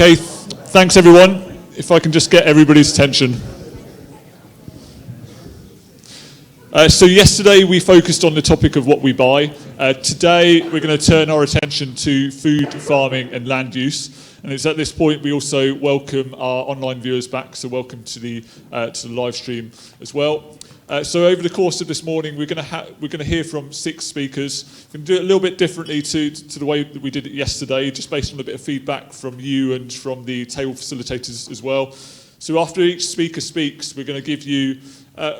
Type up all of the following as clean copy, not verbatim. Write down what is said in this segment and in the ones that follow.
Okay, thanks everyone. If I can just get everybody's attention. So yesterday we focused on the topic of what we buy. Today we're going to turn our attention to food, farming and land use. And it's at this point we also welcome our online viewers back, so welcome to the live stream as well. So over the course of this morning, we're going to hear from 6 speakers. We're going to do it a little bit differently to the way that we did it yesterday, just based on a bit of feedback from you and from the table facilitators as well. So after each speaker speaks, we're going to give you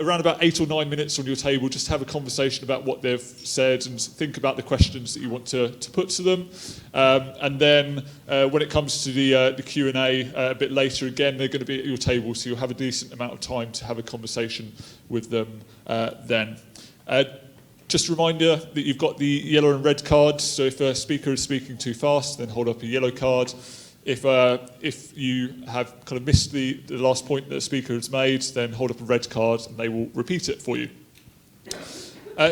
around about 8 or 9 minutes on your table just to have a conversation about what they've said and think about the questions that you want to put to them. And then when it comes to the Q&A a bit later, again, they're going to be at your table, so you'll have a decent amount of time to have a conversation with them then. Just a reminder that you've got the yellow and red cards, so if a speaker is speaking too fast, then hold up a yellow card. If you have kind of missed the last point that the speaker has made, then hold up a red card and they will repeat it for you.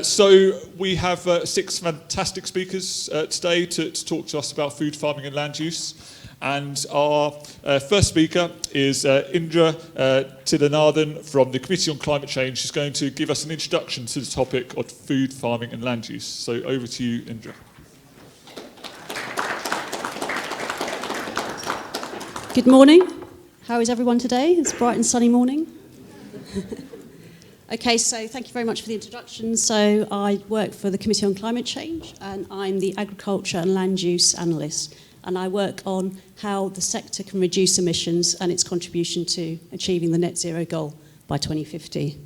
So we have 6 fantastic speakers today to talk to us about food farming and land use. And our first speaker is Indra Tilanathan from the Committee on Climate Change. She's going to give us an introduction to the topic of food farming and land use. So over to you, Indra. Good morning. How is everyone today? It's a bright and sunny morning. Okay, so thank you very much for the introduction. So I work for the Committee on Climate Change, and I'm the Agriculture and Land Use Analyst. And I work on how the sector can reduce emissions and its contribution to achieving the net zero goal by 2050.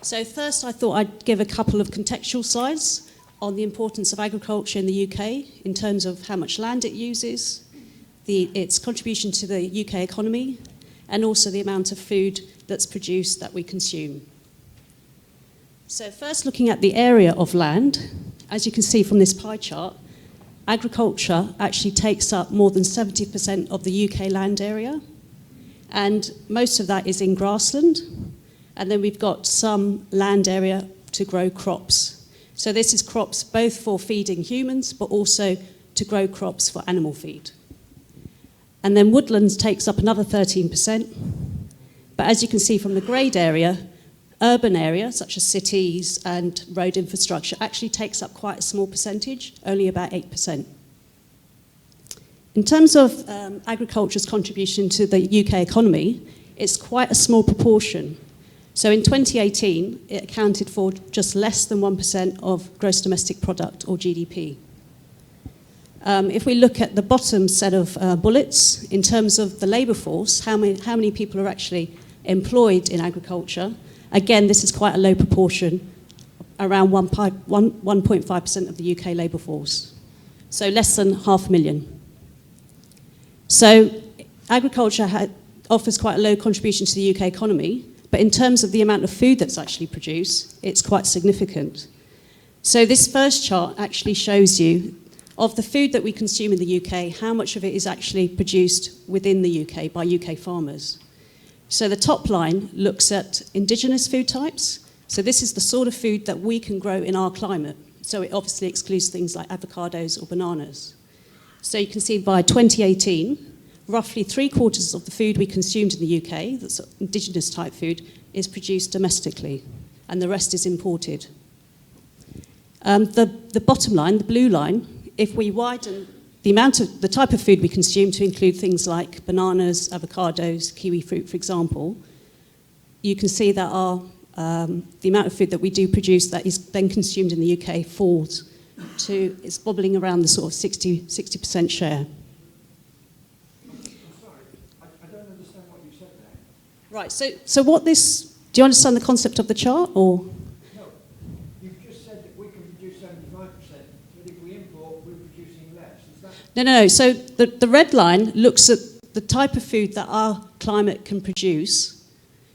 So first, I thought I'd give a couple of contextual slides on the importance of agriculture in the UK in terms of how much land it uses, its contribution to the UK economy, and also the amount of food that's produced that we consume. So first, looking at the area of land, as you can see from this pie chart, agriculture actually takes up more than 70% of the UK land area, and most of that is in grassland, and then we've got some land area to grow crops. So this is crops both for feeding humans, but also to grow crops for animal feed. And then woodlands takes up another 13%, but as you can see from the greyed area, urban areas such as cities and road infrastructure actually takes up quite a small percentage, only about 8%. In terms of agriculture's contribution to the UK economy, it's quite a small proportion. So in 2018, it accounted for just less than 1% of gross domestic product, or GDP. If we look at the bottom set of bullets, in terms of the labour force, how many people are actually employed in agriculture, again, this is quite a low proportion, around 1.5% of the UK labour force. So less than 500,000. So agriculture offers quite a low contribution to the UK economy, but in terms of the amount of food that's actually produced, it's quite significant. So this first chart actually shows you, of the food that we consume in the UK, how much of it is actually produced within the UK by UK farmers. So the top line looks at indigenous food types. So this is the sort of food that we can grow in our climate. So it obviously excludes things like avocados or bananas. So you can see by 2018, roughly 3/4 of the food we consumed in the UK, that's indigenous type food, is produced domestically, and the rest is imported. The bottom line, the blue line, if we widen the type of food we consume to include things like bananas, avocados, kiwi fruit, for example, you can see that the amount of food that we do produce that is then consumed in the UK falls to, it's bobbling around the sort of 60% share. I'm sorry, I don't understand what you said there. Right, so what this, do you understand the concept of the chart, or? No, you've just said that we can produce 75%, but if we import, we're producing less. Is that... No. So the red line looks at the type of food that our climate can produce.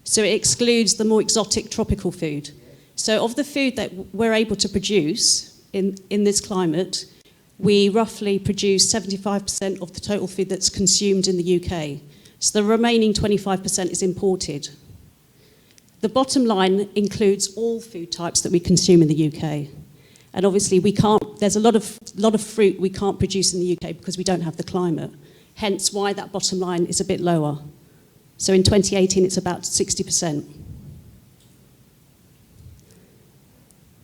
So it excludes the more exotic tropical food. So of the food that we're able to produce in this climate, we roughly produce 75% of the total food that's consumed in the UK. So the remaining 25% is imported. The bottom line includes all food types that we consume in the UK. And obviously there's a lot of fruit we can't produce in the UK because we don't have the climate. Hence why that bottom line is a bit lower. So in 2018, it's about 60%.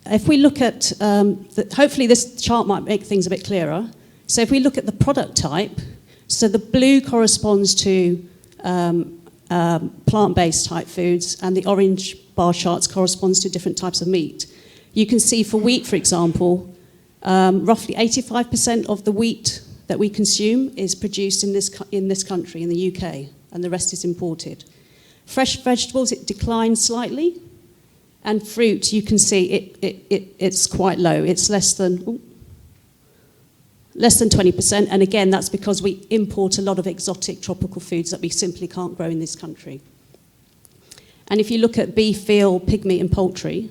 If we look at, hopefully this chart might make things a bit clearer. So if we look at the product type, so the blue corresponds to plant-based type foods, and the orange bar charts corresponds to different types of meat. You can see for wheat, for example, roughly 85% of the wheat that we consume is produced in this country, in the UK, and the rest is imported. Fresh vegetables, it declines slightly, and fruit, you can see it's quite low. It's less than 20%, and again, that's because we import a lot of exotic tropical foods that we simply can't grow in this country. And if you look at beef, veal, pig meat, and poultry,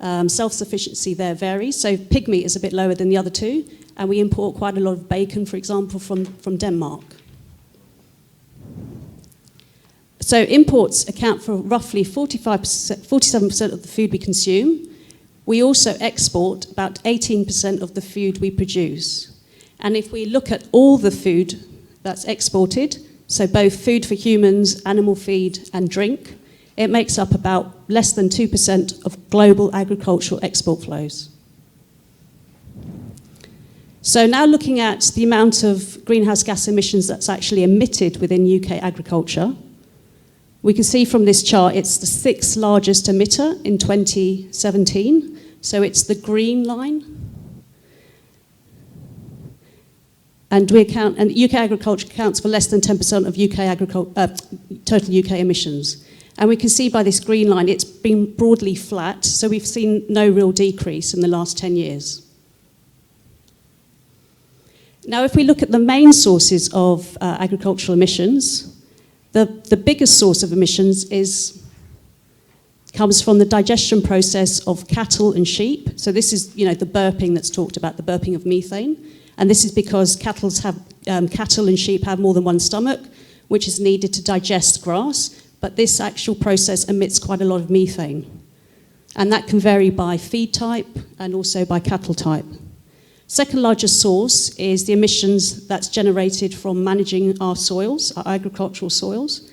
self-sufficiency there varies. So pig meat is a bit lower than the other two, and we import quite a lot of bacon, for example, from Denmark. So imports account for roughly 47% of the food we consume. We also export about 18% of the food we produce. And if we look at all the food that's exported, so both food for humans, animal feed and drink, it makes up about less than 2% of global agricultural export flows. So now looking at the amount of greenhouse gas emissions that's actually emitted within UK agriculture, we can see from this chart it's the 6th largest emitter in 2017. So it's the green line. And UK agriculture accounts for less than 10% of total UK emissions. And we can see by this green line it's been broadly flat, so we've seen no real decrease in the last 10 years. Now, if we look at the main sources of agricultural emissions, the biggest source of emissions comes from the digestion process of cattle and sheep. So this is, the burping that's talked about, the burping of methane. And this is because cattle and sheep have more than one stomach, which is needed to digest grass. But this actual process emits quite a lot of methane. And that can vary by feed type and also by cattle type. Second largest source is the emissions that's generated from managing our soils, our agricultural soils.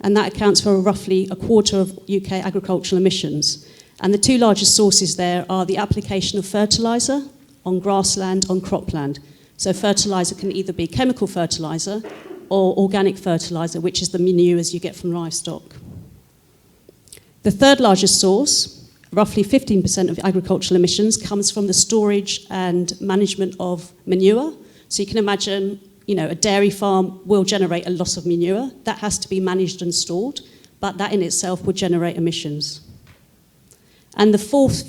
And that accounts for roughly a quarter of UK agricultural emissions. And the two largest sources there are the application of fertiliser on grassland, on cropland. So fertiliser can either be chemical fertiliser or organic fertiliser, which is the manures you get from livestock. The third largest source, roughly 15% of agricultural emissions, comes from the storage and management of manure. So you can imagine, a dairy farm will generate a lot of manure. That has to be managed and stored, but that in itself would generate emissions. And the fourth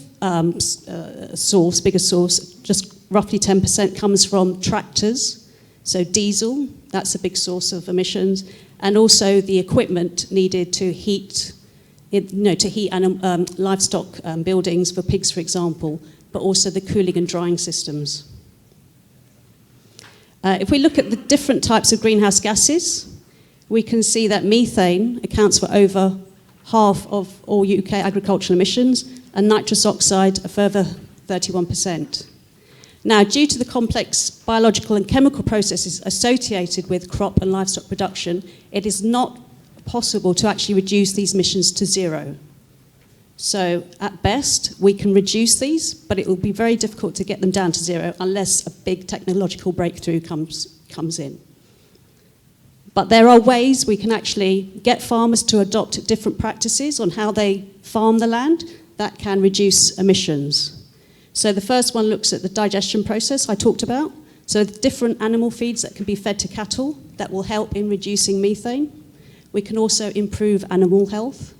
biggest source, just roughly 10%, comes from tractors. So diesel, that's a big source of emissions, and also the equipment needed to heat livestock buildings for pigs, for example, but also the cooling and drying systems. If we look at the different types of greenhouse gases, we can see that methane accounts for over half of all UK agricultural emissions, and nitrous oxide a further 31%. Now, due to the complex biological and chemical processes associated with crop and livestock production, it is not possible to actually reduce these emissions to zero. So, at best, we can reduce these, but it will be very difficult to get them down to zero unless a big technological breakthrough comes in. But there are ways we can actually get farmers to adopt different practices on how they farm the land that can reduce emissions. So the first one looks at the digestion process I talked about. So the different animal feeds that can be fed to cattle that will help in reducing methane. We can also improve animal health.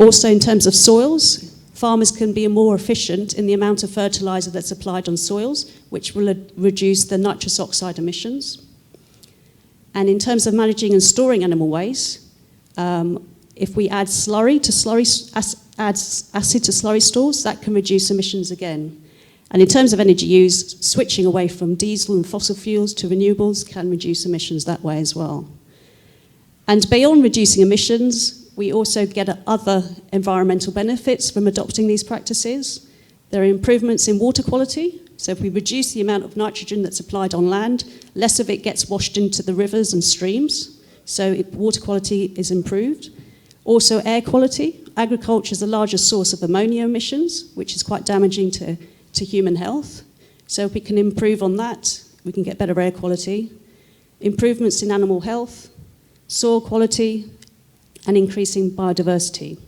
Also in terms of soils, farmers can be more efficient in the amount of fertiliser that's applied on soils, which will reduce the nitrous oxide emissions. And in terms of managing and storing animal waste, if we add acid to slurry stores, that can reduce emissions again. And in terms of energy use, switching away from diesel and fossil fuels to renewables can reduce emissions that way as well. And beyond reducing emissions, we also get other environmental benefits from adopting these practices. There are improvements in water quality. So if we reduce the amount of nitrogen that's applied on land, less of it gets washed into the rivers and streams. So water quality is improved. Also air quality. Agriculture is the largest source of ammonia emissions, which is quite damaging to human health. So if we can improve on that, we can get better air quality. Improvements in animal health, soil quality, and increasing biodiversity.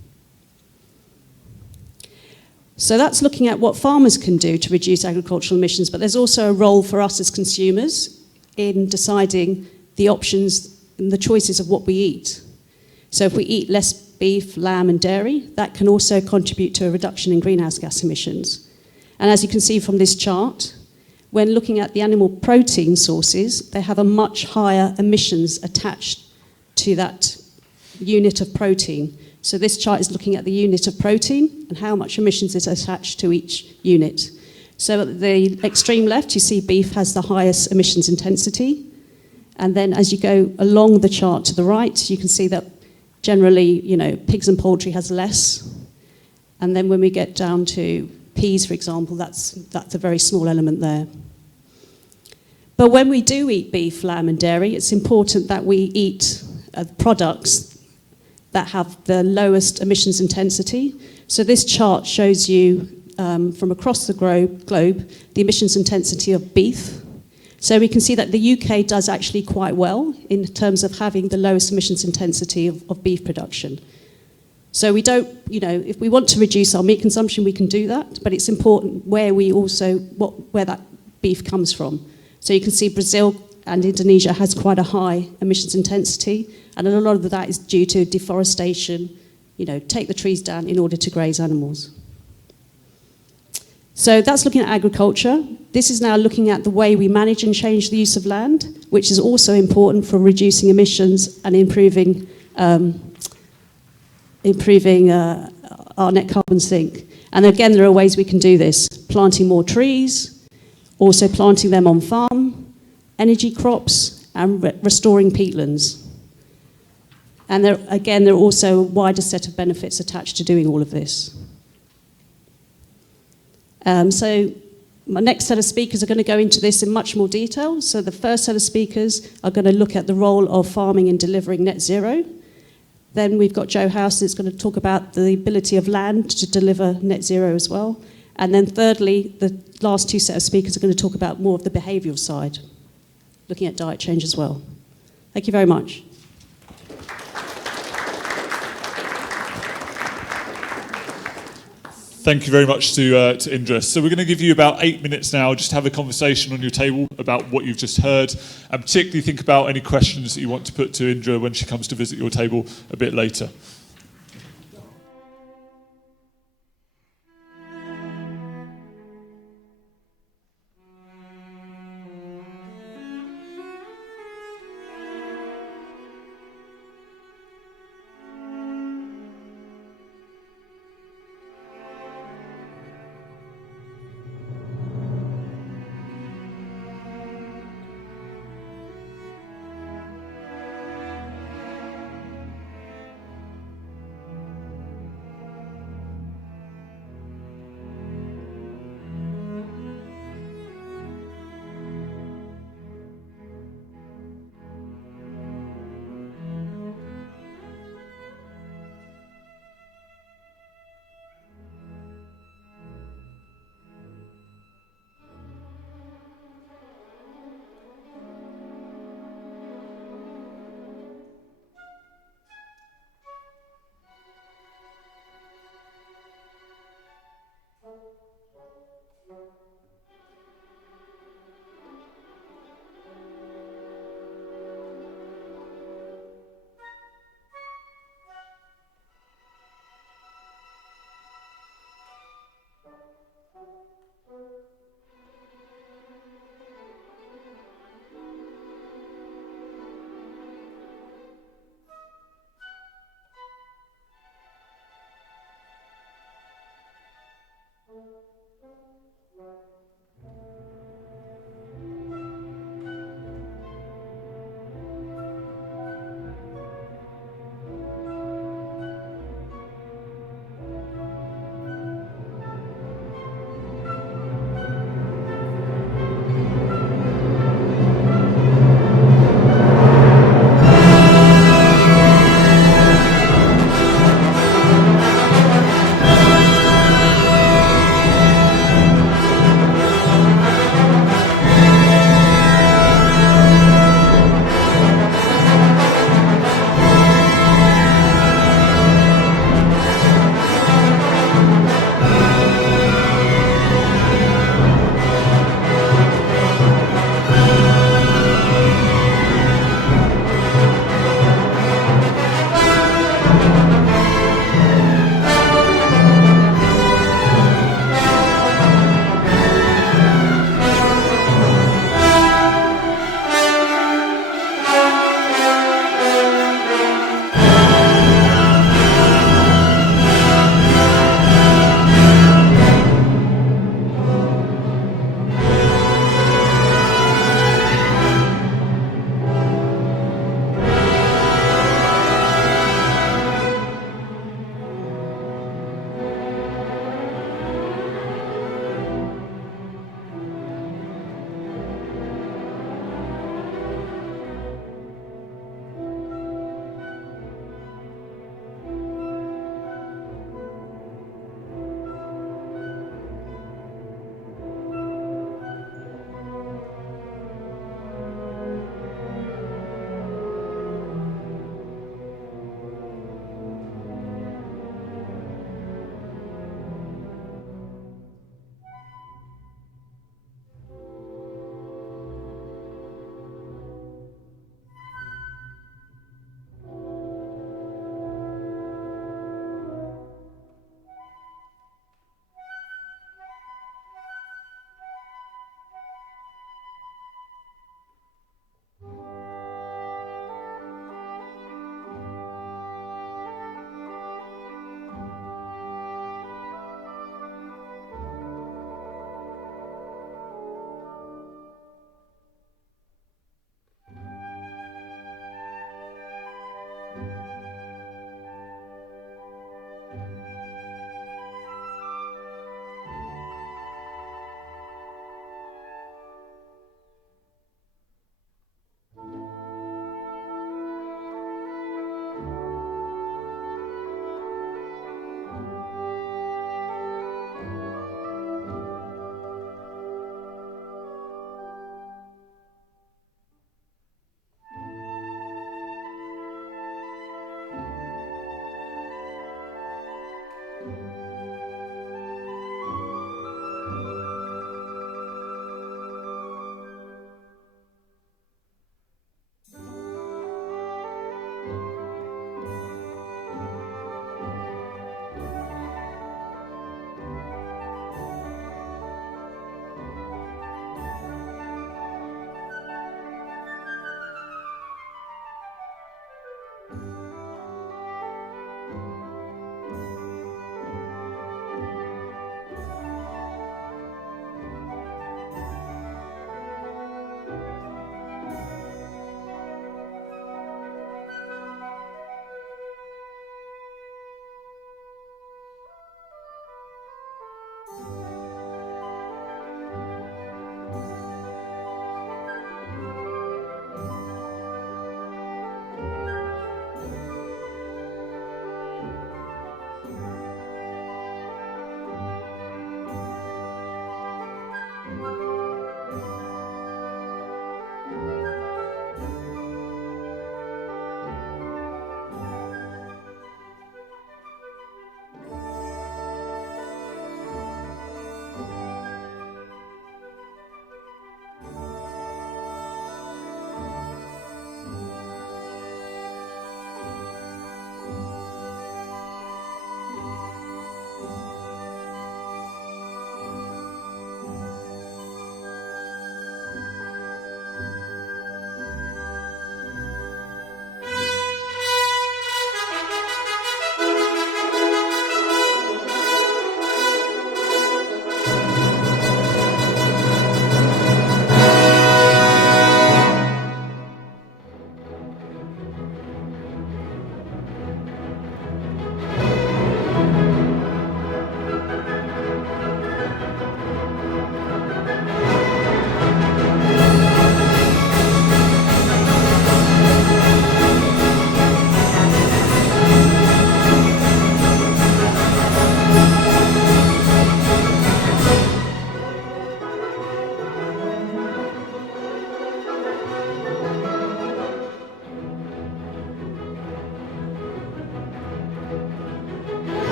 So that's looking at what farmers can do to reduce agricultural emissions, but there's also a role for us as consumers in deciding the options and the choices of what we eat. So if we eat less beef, lamb and dairy, that can also contribute to a reduction in greenhouse gas emissions. And as you can see from this chart, when looking at the animal protein sources, they have a much higher emissions attached to that unit of protein. So this chart is looking at the unit of protein and how much emissions is attached to each unit. So at the extreme left, you see beef has the highest emissions intensity. And then as you go along the chart to the right, you can see that generally, pigs and poultry has less. And then when we get down to peas, for example, that's a very small element there. But when we do eat beef, lamb and dairy, it's important that we eat products that have the lowest emissions intensity. So this chart shows you from across the globe the emissions intensity of beef. So we can see that the UK does actually quite well in terms of having the lowest emissions intensity of beef production. So we don't, if we want to reduce our meat consumption, we can do that, but it's important where that beef comes from. So you can see Brazil and Indonesia has quite a high emissions intensity, and a lot of that is due to deforestation, take the trees down in order to graze animals. So that's looking at agriculture. This is now looking at the way we manage and change the use of land, which is also important for reducing emissions and improving our net carbon sink. And again, there are ways we can do this. Planting more trees, also planting them on farm, energy crops, and restoring peatlands. And there are also a wider set of benefits attached to doing all of this. So my next set of speakers are going to go into this in much more detail. So the first set of speakers are going to look at the role of farming in delivering net zero. Then we've got Joe House that's going to talk about the ability of land to deliver net zero as well. And then thirdly, the last two set of speakers are going to talk about more of the behavioural side, looking at diet change as well. Thank you very much. Thank you very much to Indra. So we're going to give you about 8 minutes now, just to have a conversation on your table about what you've just heard, and particularly think about any questions that you want to put to Indra when she comes to visit your table a bit later.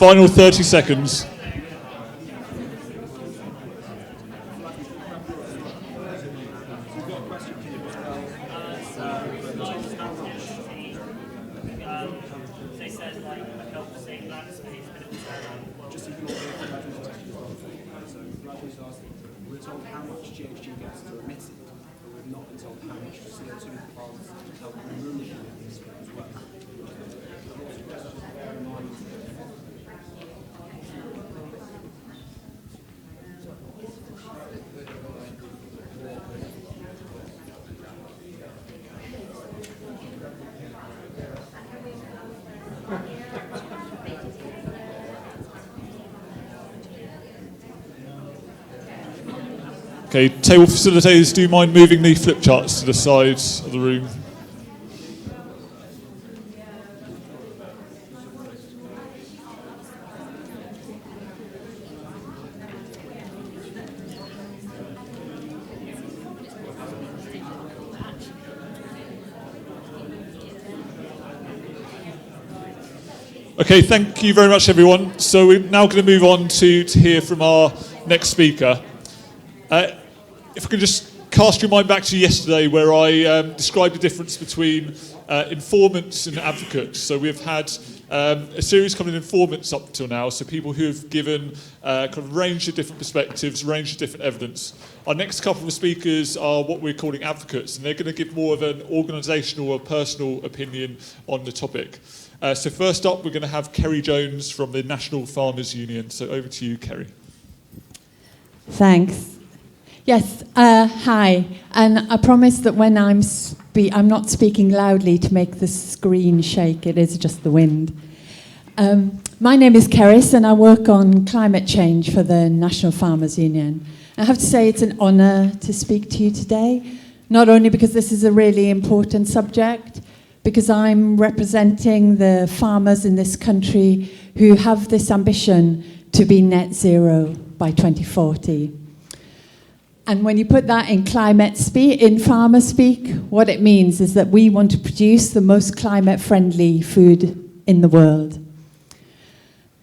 Final 30 seconds. They said like a healthy landscape, but it was just ignore we're told how much GHG gas are emitted, but we've not been told how much CO2 the plants help remove these as well. Okay, table facilitators, do you mind moving the flip charts to the sides of the room? Okay, thank you very much, everyone. So we're now going to move on to hear from our next speaker. If I could just cast your mind back to yesterday where I described the difference between informants and advocates. So we've had a series of informants up till now, so people who have given kind of a range of different perspectives, range of different evidence. Our next couple of speakers are what we're calling advocates, and they're going to give more of an organisational or personal opinion on the topic. So first up, we're going to have Kerry Jones from the National Farmers Union. So over to you, Kerry. Thanks. Yes, hi. And I promise that when I'm not speaking loudly to make the screen shake. It is just the wind. My name is Keris, and I work on climate change for the National Farmers Union. I have to say it's an honour to speak to you today, not only because this is a really important subject, because I'm representing the farmers in this country who have this ambition to be net zero by 2040. And when you put that in in farmer speak, what it means is that we want to produce the most climate-friendly food in the world.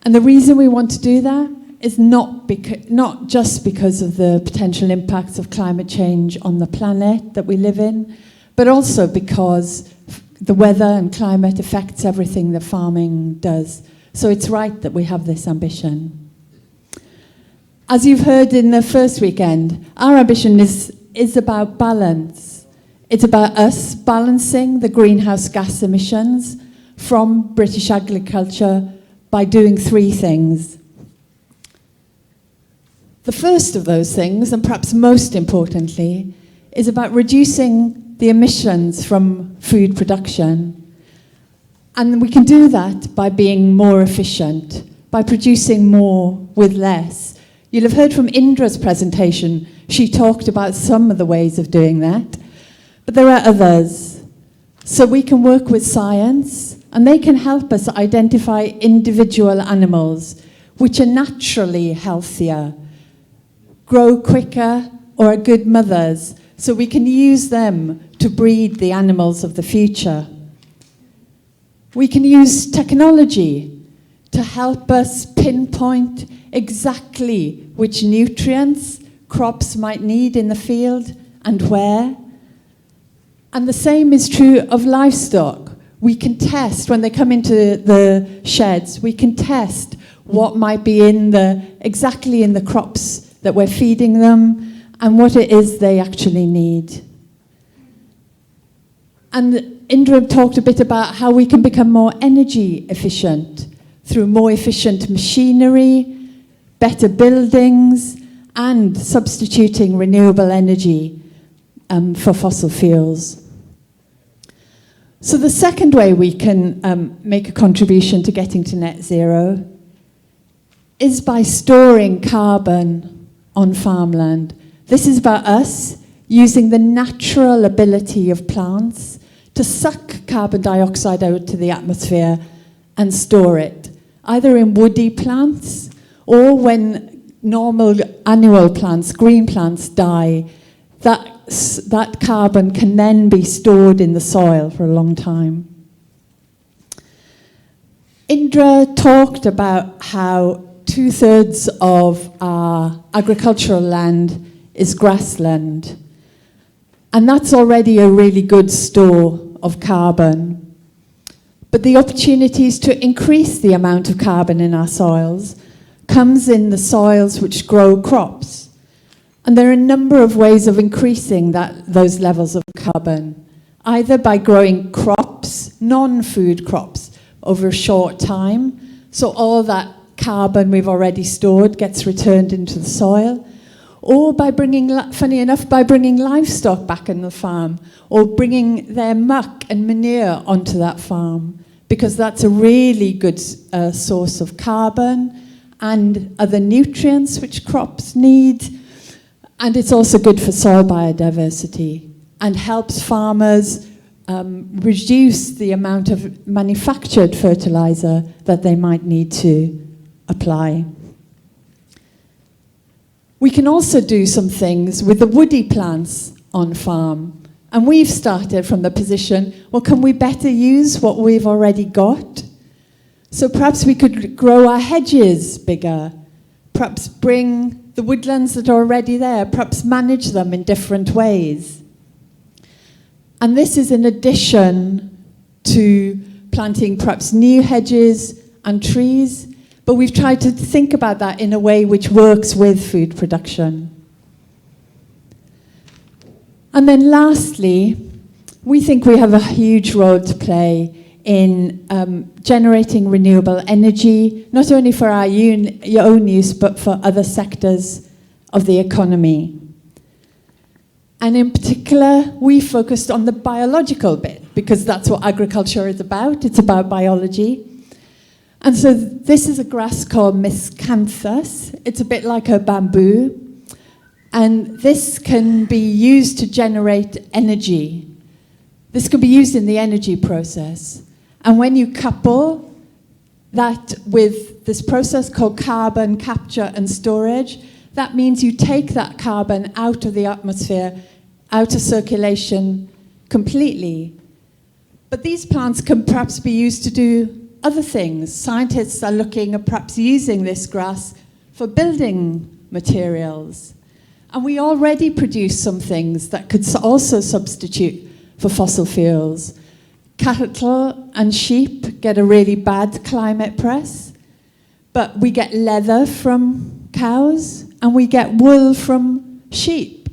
And the reason we want to do that is not just because of the potential impacts of climate change on the planet that we live in, but also because the weather and climate affects everything that farming does. So it's right that we have this ambition. As you've heard in the first weekend, our ambition is about balance. It's about us balancing the greenhouse gas emissions from British agriculture by doing three things. The first of those things, and perhaps most importantly, is about reducing the emissions from food production. And we can do that by being more efficient, by producing more with less. You'll have heard from Indra's presentation. She talked about some of the ways of doing that, but there are others. So we can work with science, and they can help us identify individual animals which are naturally healthier, grow quicker, or are good mothers, so we can use them to breed the animals of the future. We can use technology to help us pinpoint exactly which nutrients crops might need in the field and where. And the same is true of livestock. We can test, when they come into the sheds, we can test what might be exactly in the crops that we're feeding them and what it is they actually need. And Indra talked a bit about how we can become more energy efficient through more efficient machinery, better buildings, and substituting renewable energy for fossil fuels. So the second way we can make a contribution to getting to net zero is by storing carbon on farmland. This is about us using the natural ability of plants to suck carbon dioxide out to the atmosphere and store it, either in woody plants or when normal annual plants, green plants, die. That carbon can then be stored in the soil for a long time. Indra talked about how 2/3 of our agricultural land is grassland. And that's already a really good store of carbon. But the opportunities to increase the amount of carbon in our soils comes in the soils which grow crops. And there are a number of ways of increasing those levels of carbon, either by growing crops, non-food crops, over a short time, so all that carbon we've already stored gets returned into the soil, or by funny enough, by bringing livestock back in the farm, or bringing their muck and manure onto that farm, because that's a really good source of carbon and other nutrients which crops need, and it's also good for soil biodiversity and helps farmers reduce the amount of manufactured fertilizer that they might need to apply. We can also do some things with the woody plants on farm. And we've started from the position, well, can we better use what we've already got? So perhaps we could grow our hedges bigger, perhaps bring the woodlands that are already there, perhaps manage them in different ways. And this is in addition to planting perhaps new hedges and trees, but we've tried to think about that in a way which works with food production. And then lastly, we think we have a huge role to play in generating renewable energy, not only for our own use, but for other sectors of the economy. And in particular, we focused on the biological bit, because that's what agriculture is about. It's about biology. And so this is a grass called miscanthus. It's a bit like a bamboo. And this can be used to generate energy. This can be used in the energy process. And when you couple that with this process called carbon capture and storage, that means you take that carbon out of the atmosphere, out of circulation completely. But these plants can perhaps be used to do other things. Scientists are looking at perhaps using this grass for building materials. And we already produce some things that could also substitute for fossil fuels. Cattle and sheep get a really bad climate press, but we get leather from cows and we get wool from sheep.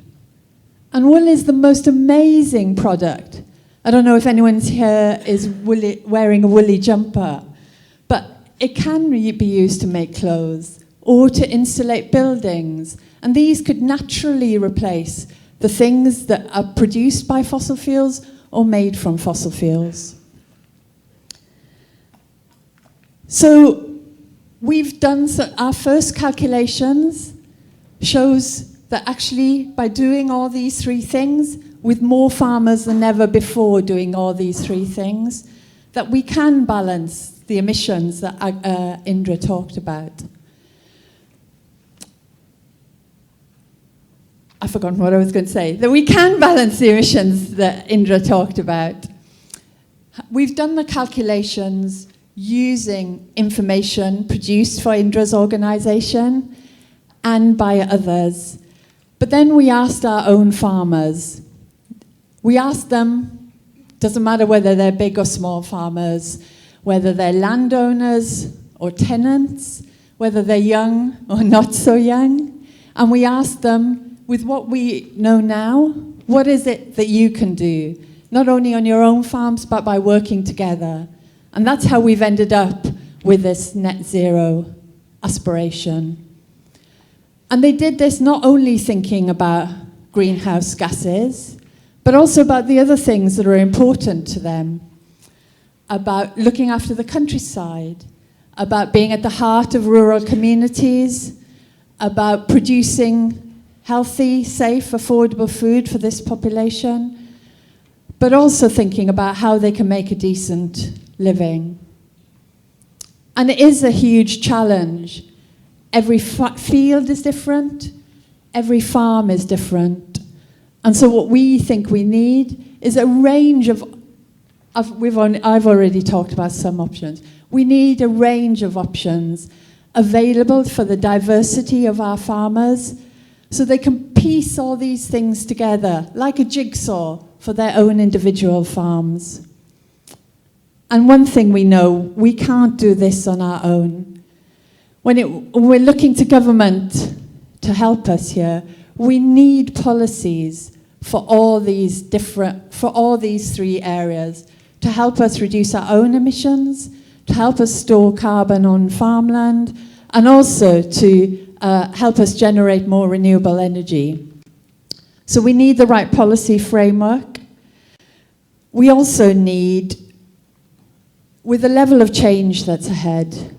And wool is the most amazing product. I don't know if anyone's here is wearing a woolly jumper, but it can be used to make clothes or to insulate buildings. And these could naturally replace the things that are produced by fossil fuels or made from fossil fuels. So we've done our first calculations, shows that actually by doing all these three things, with more farmers than ever before doing all these three things, that we can balance the emissions that Indra talked about. I've forgotten what I was going to say. That we can balance the emissions that Indra talked about. We've done the calculations using information produced for Indra's organisation and by others. But then we asked our own farmers. We asked them, doesn't matter whether they're big or small farmers, whether they're landowners or tenants, whether they're young or not so young, and we asked them, with what we know now, what is it that you can do, not only on your own farms, but by working together? And that's how we've ended up with this net zero aspiration. And they did this not only thinking about greenhouse gases, but also about the other things that are important to them, about looking after the countryside, about being at the heart of rural communities, about producing healthy, safe, affordable food for this population, but also thinking about how they can make a decent living. And it is a huge challenge. Every field is different, every farm is different. And so what we think we need is a range of I've already talked about some options. We need a range of options available for the diversity of our farmers so they can piece all these things together like a jigsaw for their own individual farms. And one thing we know, we can't do this on our own. When we're looking to government to help us here, we need policies for all these three areas to help us reduce our own emissions, to help us store carbon on farmland, and also to help us generate more renewable energy. So we need the right policy framework. We also need, with the level of change that's ahead,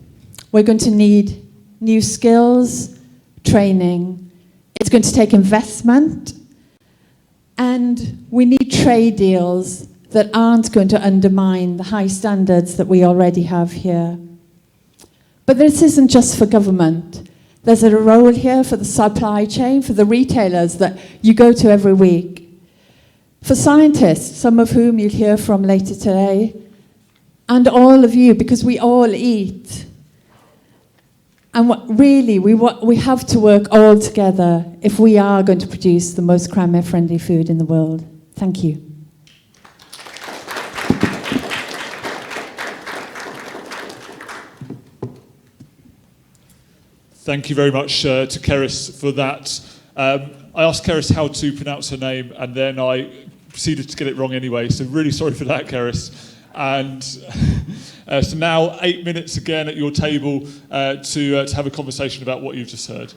we're going to need new skills, training. It's going to take investment. And we need trade deals that aren't going to undermine the high standards that we already have here. But this isn't just for government. There's a role here for the supply chain, for the retailers that you go to every week. For scientists, some of whom you'll hear from later today, and all of you, because we all eat. And we have to work all together if we are going to produce the most climate-friendly food in the world. Thank you. Thank you very much to Keris for that. I asked Keris how to pronounce her name, and then I proceeded to get it wrong anyway, so really sorry for that, Keris. And so now 8 minutes again at your table to have a conversation about what you've just heard.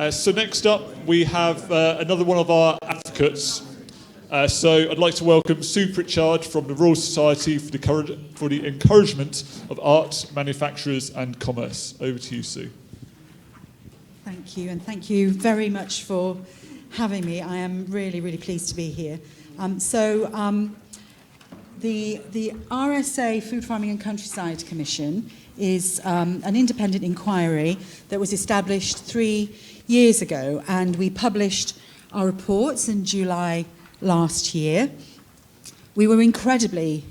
So next up, we have another one of our advocates. So I'd like to welcome Sue Pritchard from the Royal Society for the Encouragement of Art, Manufacturers and Commerce. Over to you, Sue. Thank you, and thank you very much for having me. I am really, really pleased to be here. The RSA Food Farming and Countryside Commission is an independent inquiry that was established 3 years ago, and we published our reports in July last year. We were incredibly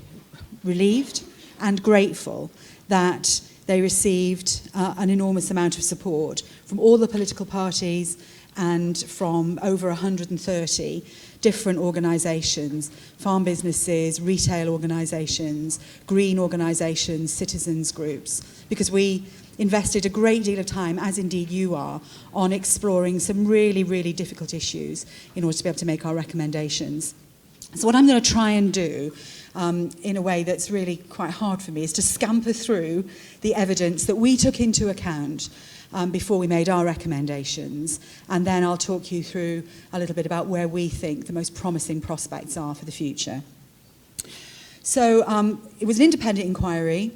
relieved and grateful that they received an enormous amount of support from all the political parties and from over 130 different organisations, farm businesses, retail organisations, green organisations, citizens groups, because we invested a great deal of time, as indeed you are, on exploring some really, really difficult issues in order to be able to make our recommendations. So what I'm going to try and do in a way that's really quite hard for me is to scamper through the evidence that we took into account before we made our recommendations, and then I'll talk you through a little bit about where we think the most promising prospects are for the future. So it was an independent inquiry,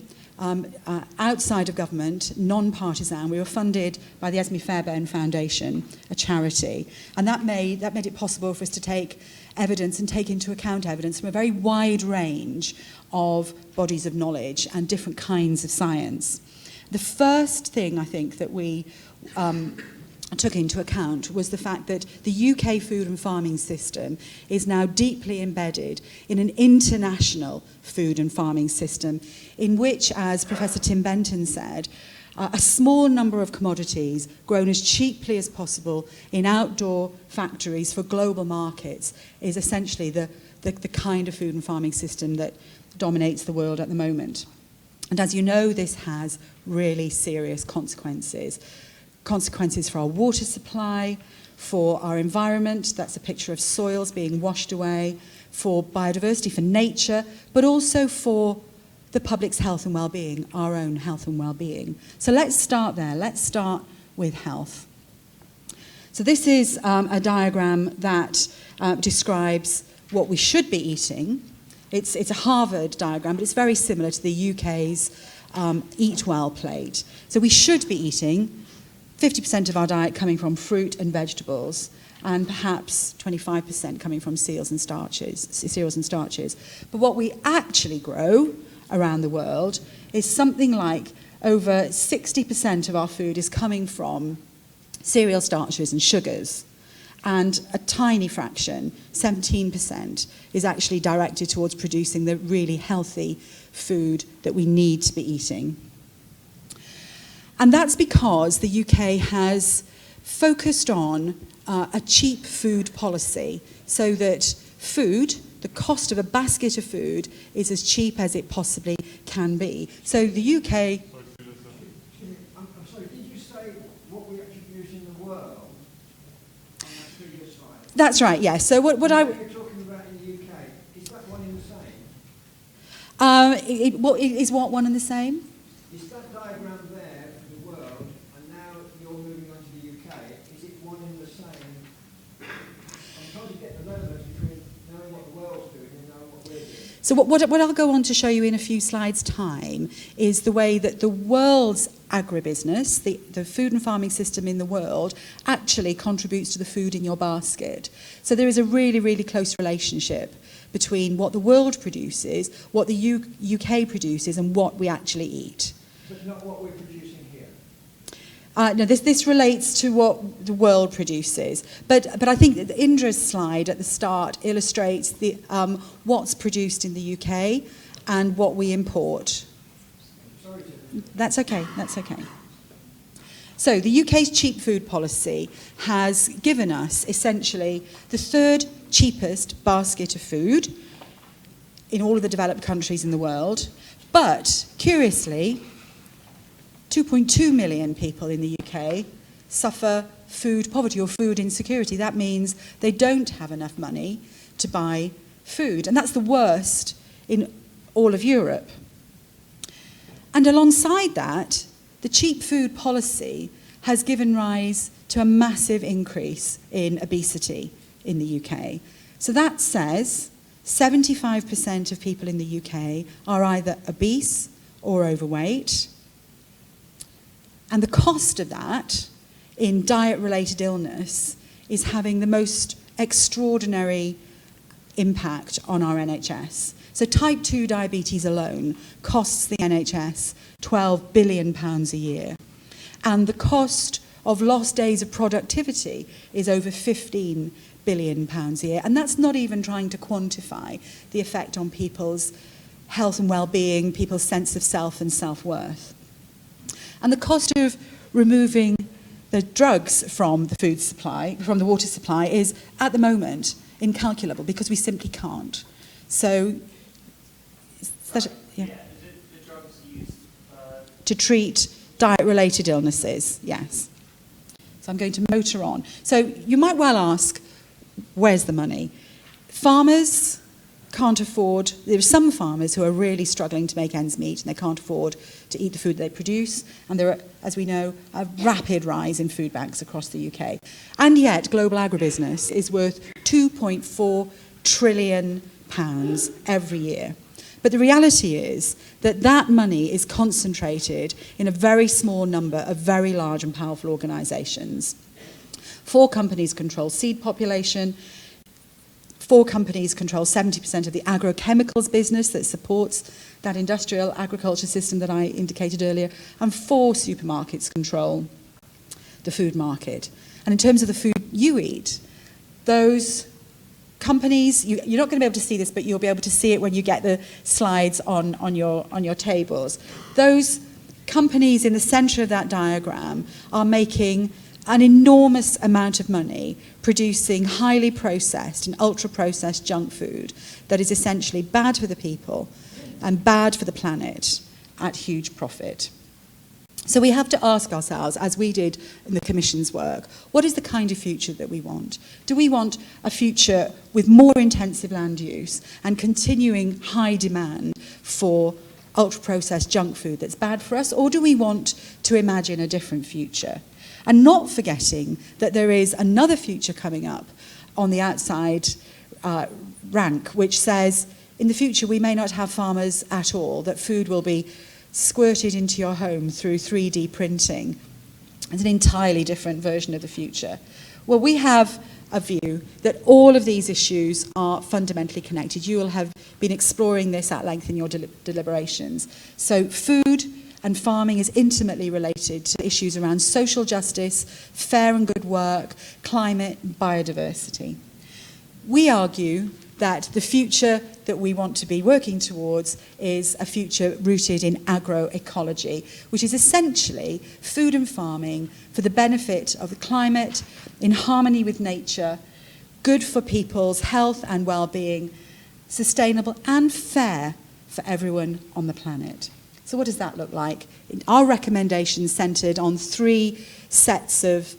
outside of government, non-partisan. We were funded by the Esme Fairbairn Foundation, a charity, and that made it possible for us to take evidence and take into account evidence from a very wide range of bodies of knowledge and different kinds of science. The first thing I think that we took into account was the fact that the UK food and farming system is now deeply embedded in an international food and farming system in which, as Professor Tim Benton said, a small number of commodities grown as cheaply as possible in outdoor factories for global markets is essentially the kind of food and farming system that dominates the world at the moment. And as you know, this has really serious consequences. Consequences for our water supply, for our environment, that's a picture of soils being washed away, for biodiversity, for nature, but also for the public's health and well-being, our own health and well-being. So let's start there. Let's start with health. So this is a diagram that describes what we should be eating. It's a Harvard diagram, but it's very similar to the UK's Eat Well plate. So we should be eating 50% of our diet coming from fruit and vegetables, and perhaps 25% coming from cereals and starches. But what we actually grow around the world is something like over 60% of our food is coming from cereal starches and sugars. And a tiny fraction, 17%, is actually directed towards producing the really healthy food that we need to be eating. And that's because the UK has focused on a cheap food policy, so that food, the cost of a basket of food, is as cheap as it possibly can be. So the UK... I'm sorry, did you say what we actually produce in the world on that previous slide? That's right, yes. So what I... What you're talking about in the UK, is that one and the same? Is what one and the same? Is that diagram there for the world, and now you're moving on to the UK, is it one and the same? I'm trying to get the relevance between knowing what the world's doing and knowing what we're doing. So what I'll go on to show you in a few slides' time is the way that the world's agribusiness, the food and farming system in the world, actually contributes to the food in your basket. So there is a really, really close relationship between what the world produces, what the UK produces, and what we actually eat. But not what we're producing here. No, this relates to what the world produces. But I think that Indra's slide at the start illustrates the what's produced in the UK and what we import. Sorry to... That's okay. So the UK's cheap food policy has given us essentially the third cheapest basket of food in all of the developed countries in the world. But curiously, 2.2 million people in the UK suffer food poverty or food insecurity. That means they don't have enough money to buy food. And that's the worst in all of Europe. And alongside that, the cheap food policy has given rise to a massive increase in obesity in the UK. So that says 75% of people in the UK are either obese or overweight. And the cost of that in diet-related illness is having the most extraordinary impact on our NHS. So type 2 diabetes alone costs the NHS £12 billion a year. And the cost of lost days of productivity is over £15 billion a year. And that's not even trying to quantify the effect on people's health and well-being, people's sense of self and self-worth. And the cost of removing the drugs from the food supply, from the water supply, is at the moment incalculable because we simply can't. So, The drugs used to treat diet-related illnesses, yes. So I'm going to motor on. So you might well ask, where's the money? Farmers can't afford, there are some farmers who are really struggling to make ends meet and they can't afford to eat the food they produce, and there are, as we know, a rapid rise in food banks across the UK. And yet global agribusiness is worth £2.4 trillion every year. But the reality is that that money is concentrated in a very small number of very large and powerful organisations. 4 companies control seed population, 4 companies control 70% of the agrochemicals business that supports that industrial agriculture system that I indicated earlier, and 4 supermarkets control the food market. And in terms of the food you eat, those companies, you're not going to be able to see this, but you'll be able to see it when you get the slides on your tables. Those companies in the centre of that diagram are making an enormous amount of money producing highly processed and ultra-processed junk food that is essentially bad for the people and bad for the planet at huge profit. So we have to ask ourselves, as we did in the Commission's work, what is the kind of future that we want? Do we want a future with more intensive land use and continuing high demand for ultra-processed junk food that's bad for us, or do we want to imagine a different future? And not forgetting that there is another future coming up on the outside rank, which says in the future we may not have farmers at all, that food will be squirted into your home through 3D printing. It's an entirely different version of the future. Well, we have a view that all of these issues are fundamentally connected. You will have been exploring this at length in your deliberations. So food and farming is intimately related to issues around social justice, fair and good work, climate, biodiversity. We argue that the future that we want to be working towards is a future rooted in agroecology, which is essentially food and farming for the benefit of the climate, in harmony with nature, good for people's health and well-being, sustainable and fair for everyone on the planet. So what does that look like? Our recommendations centred on 3 sets of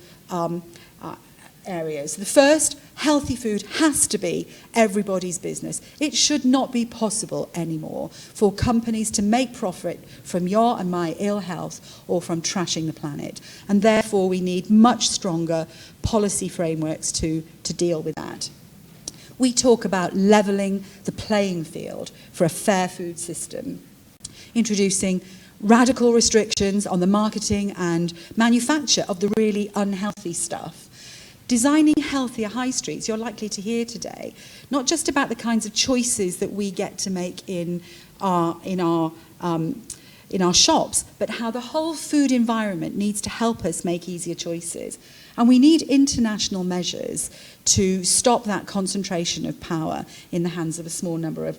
areas. The first, healthy food has to be everybody's business. It should not be possible anymore for companies to make profit from your and my ill health or from trashing the planet. And therefore we need much stronger policy frameworks to deal with that. We talk about levelling the playing field for a fair food system, introducing radical restrictions on the marketing and manufacture of the really unhealthy stuff. Designing healthier high streets, you're likely to hear today, not just about the kinds of choices that we get to make in our shops, but how the whole food environment needs to help us make easier choices. And we need international measures to stop that concentration of power in the hands of a small number of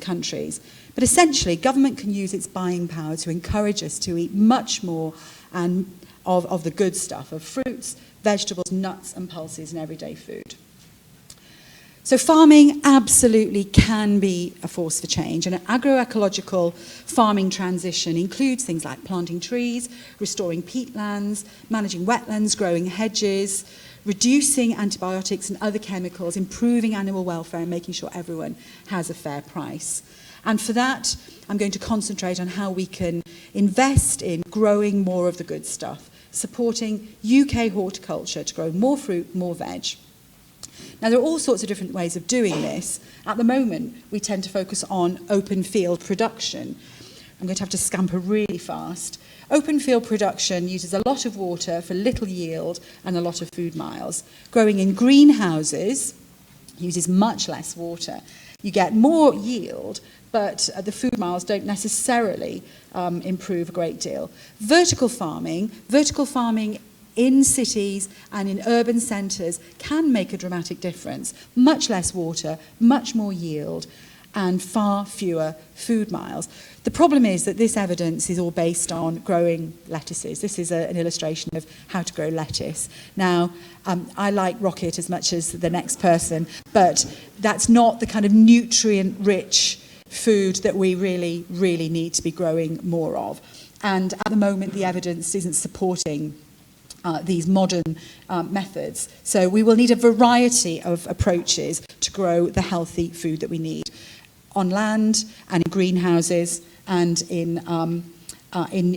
countries. But essentially, government can use its buying power to encourage us to eat much more and of the good stuff, of fruits, vegetables, nuts and pulses and everyday food. So farming absolutely can be a force for change, and an agroecological farming transition includes things like planting trees, restoring peatlands, managing wetlands, growing hedges, reducing antibiotics and other chemicals, improving animal welfare and making sure everyone has a fair price. And for that, I'm going to concentrate on how we can invest in growing more of the good stuff, supporting UK horticulture to grow more fruit, more veg. Now, there are all sorts of different ways of doing this. At the moment, we tend to focus on open field production. I'm going to have to scamper really fast. Open field production uses a lot of water for little yield and a lot of food miles. Growing in greenhouses uses much less water. You get more yield, but the food miles don't necessarily improve a great deal. Vertical farming in cities and in urban centres can make a dramatic difference. Much less water, much more yield, and far fewer food miles. The problem is that this evidence is all based on growing lettuces. This is an illustration of how to grow lettuce. Now, I like rocket as much as the next person, but that's not the kind of nutrient-rich food that we really, really need to be growing more of. And at the moment, the evidence isn't supporting these modern methods. So we will need a variety of approaches to grow the healthy food that we need on land and in greenhouses and in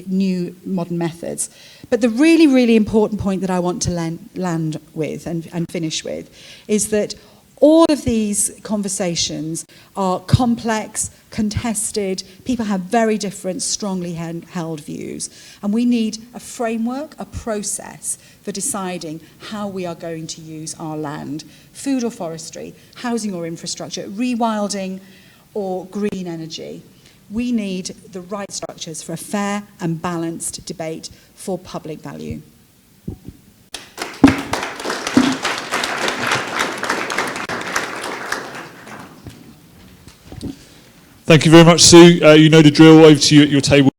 new modern methods. But the really, really important point that I want to land with and finish with is that all of these conversations are complex, contested. People have very different, strongly held views. And we need a framework, a process for deciding how we are going to use our land. Food or forestry, housing or infrastructure, rewilding or green energy. We need the right structures for a fair and balanced debate for public value. Thank you very much, Sue. You know the drill. Over to you at your table.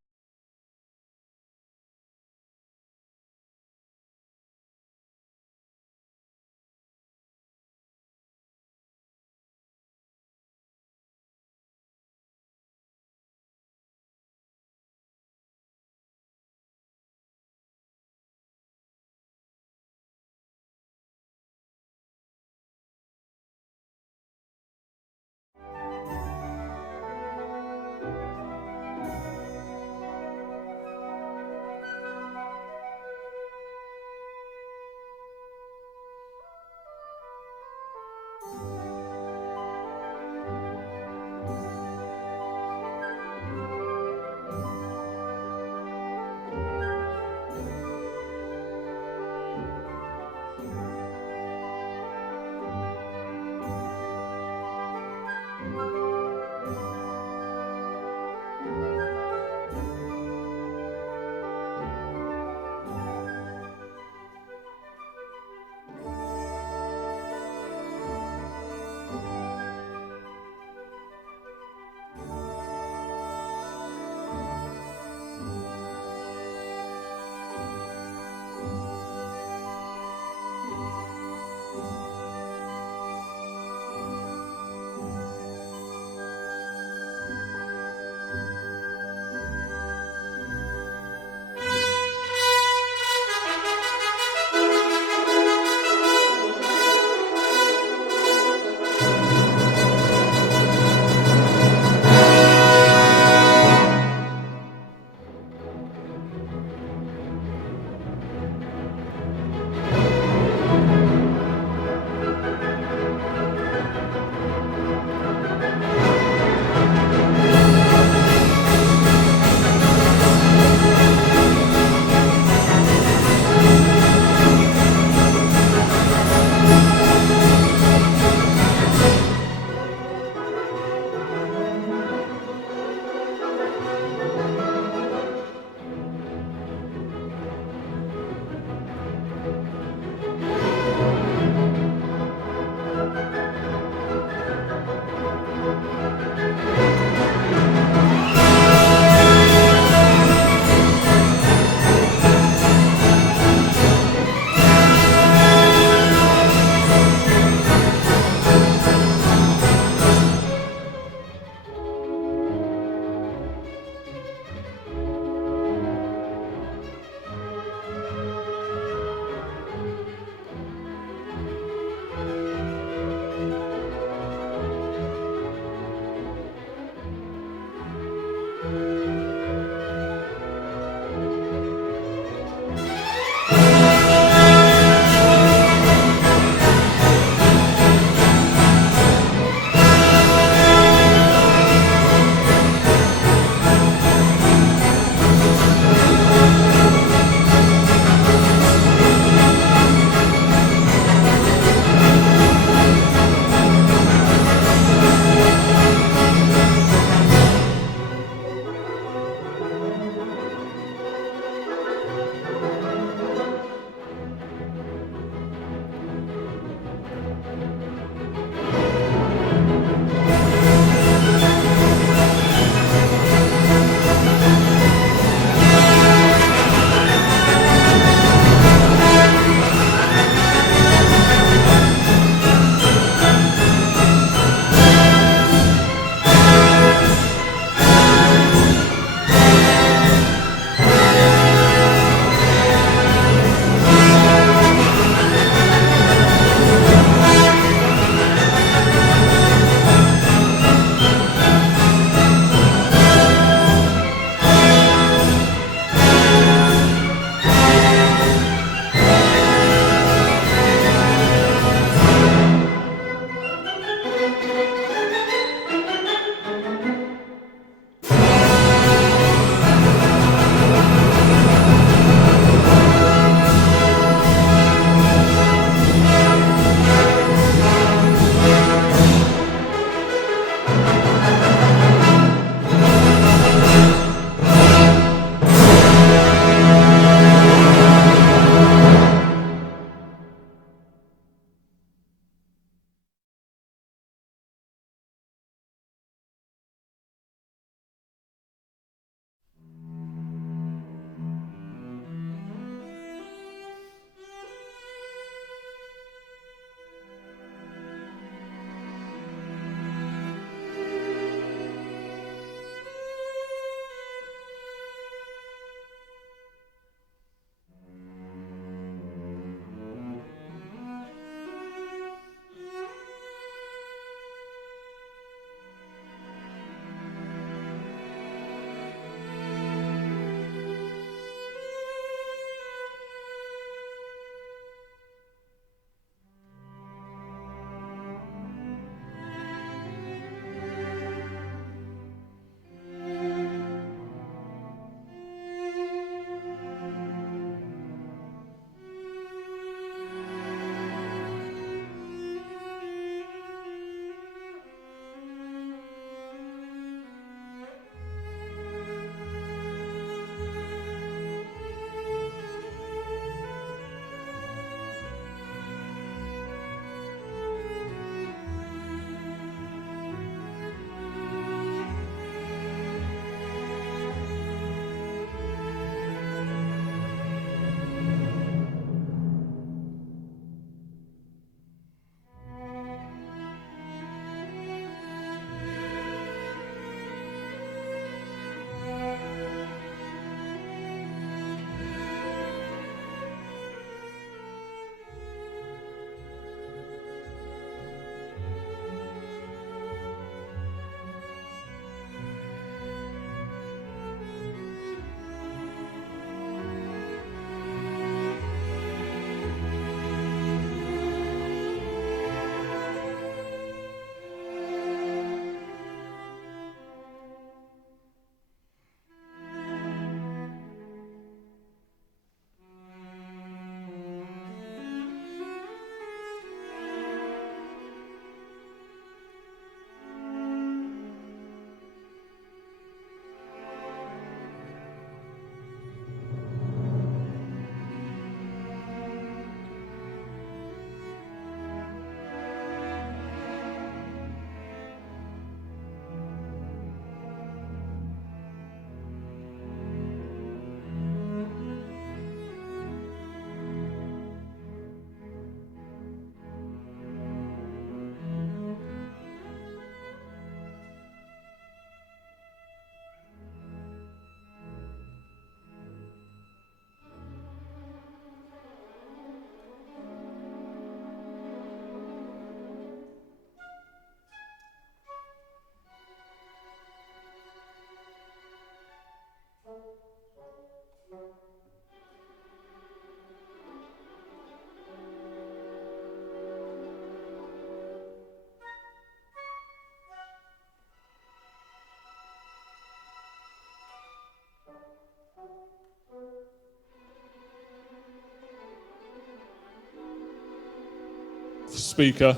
speaker.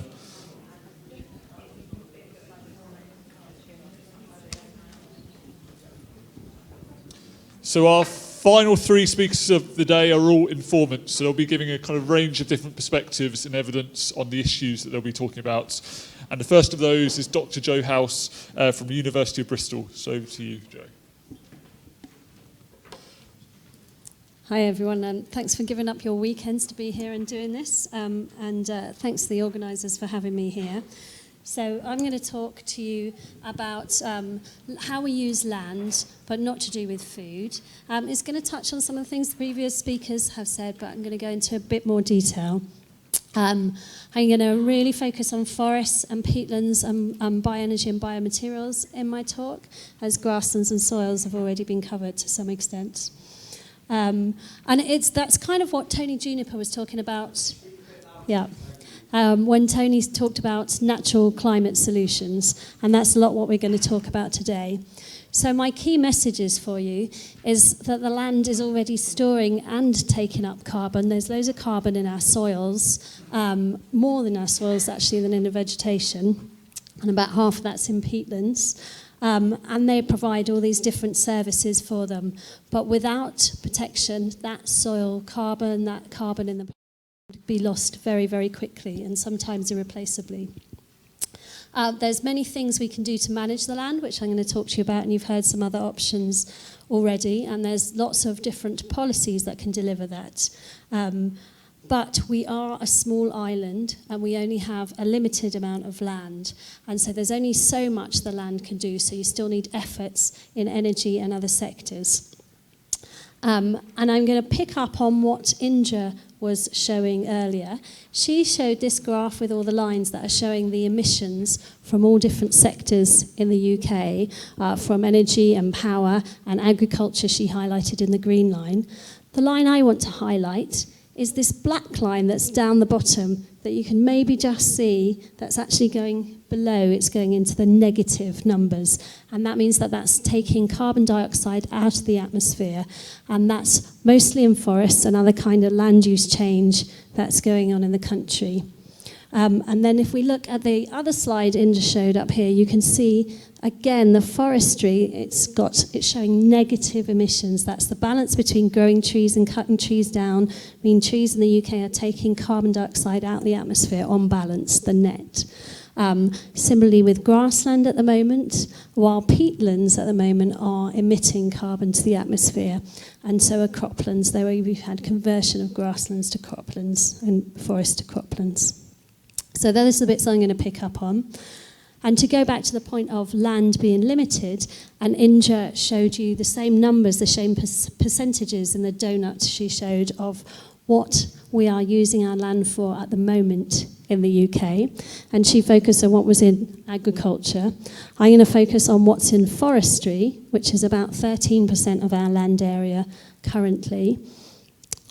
So our final three speakers of the day are all informants, so they'll be giving a kind of range of different perspectives and evidence on the issues that they'll be talking about. And the first of those is Dr. Jo House from the University of Bristol. So over to you, Jo. Hi everyone, and thanks for giving up your weekends to be here and doing this, and thanks to the organisers for having me here. So I'm going to talk to you about how we use land, but not to do with food. It's going to touch on some of the things the previous speakers have said, but I'm going to go into a bit more detail. I'm going to really focus on forests and peatlands and bioenergy and biomaterials in my talk, as grasslands and soils have already been covered to some extent. And that's kind of what Tony Juniper was talking about. Yeah. When Tony talked about natural climate solutions, and that's a lot what we're going to talk about today. So my key messages for you is that the land is already storing and taking up carbon. There's loads of carbon in our soils, more in our soils actually than in the vegetation, and about half of that's in peatlands. And they provide all these different services for them. But without protection, that soil carbon, that carbon in the would be lost very, very quickly and sometimes irreplaceably. There's many things we can do to manage the land, which I'm going to talk to you about, and you've heard some other options already, and there's lots of different policies that can deliver that. But we are a small island and we only have a limited amount of land. And so there's only so much the land can do, so you still need efforts in energy and other sectors. And I'm going to pick up on what Inja was showing earlier. She showed this graph with all the lines that are showing the emissions from all different sectors in the UK, from energy and power and agriculture she highlighted in the green line. The line I want to highlight is this black line that's down the bottom that you can maybe just see that's actually going below. It's going into the negative numbers. And that means that that's taking carbon dioxide out of the atmosphere. And that's mostly in forests and other kind of land use change that's going on in the country. And then if we look at the other slide Inja showed up here, you can see, again, the forestry, it's showing negative emissions. That's the balance between growing trees and cutting trees down. I mean, trees in the UK are taking carbon dioxide out of the atmosphere on balance, the net. Similarly with grassland at the moment, while peatlands at the moment are emitting carbon to the atmosphere. And so are croplands. There we've had conversion of grasslands to croplands and forest to croplands. So those are the bits I'm going to pick up on. And to go back to the point of land being limited, and Inja showed you the same numbers, the same percentages in the donut she showed of what we are using our land for at the moment in the UK. And she focused on what was in agriculture. I'm going to focus on what's in forestry, which is about 13% of our land area currently.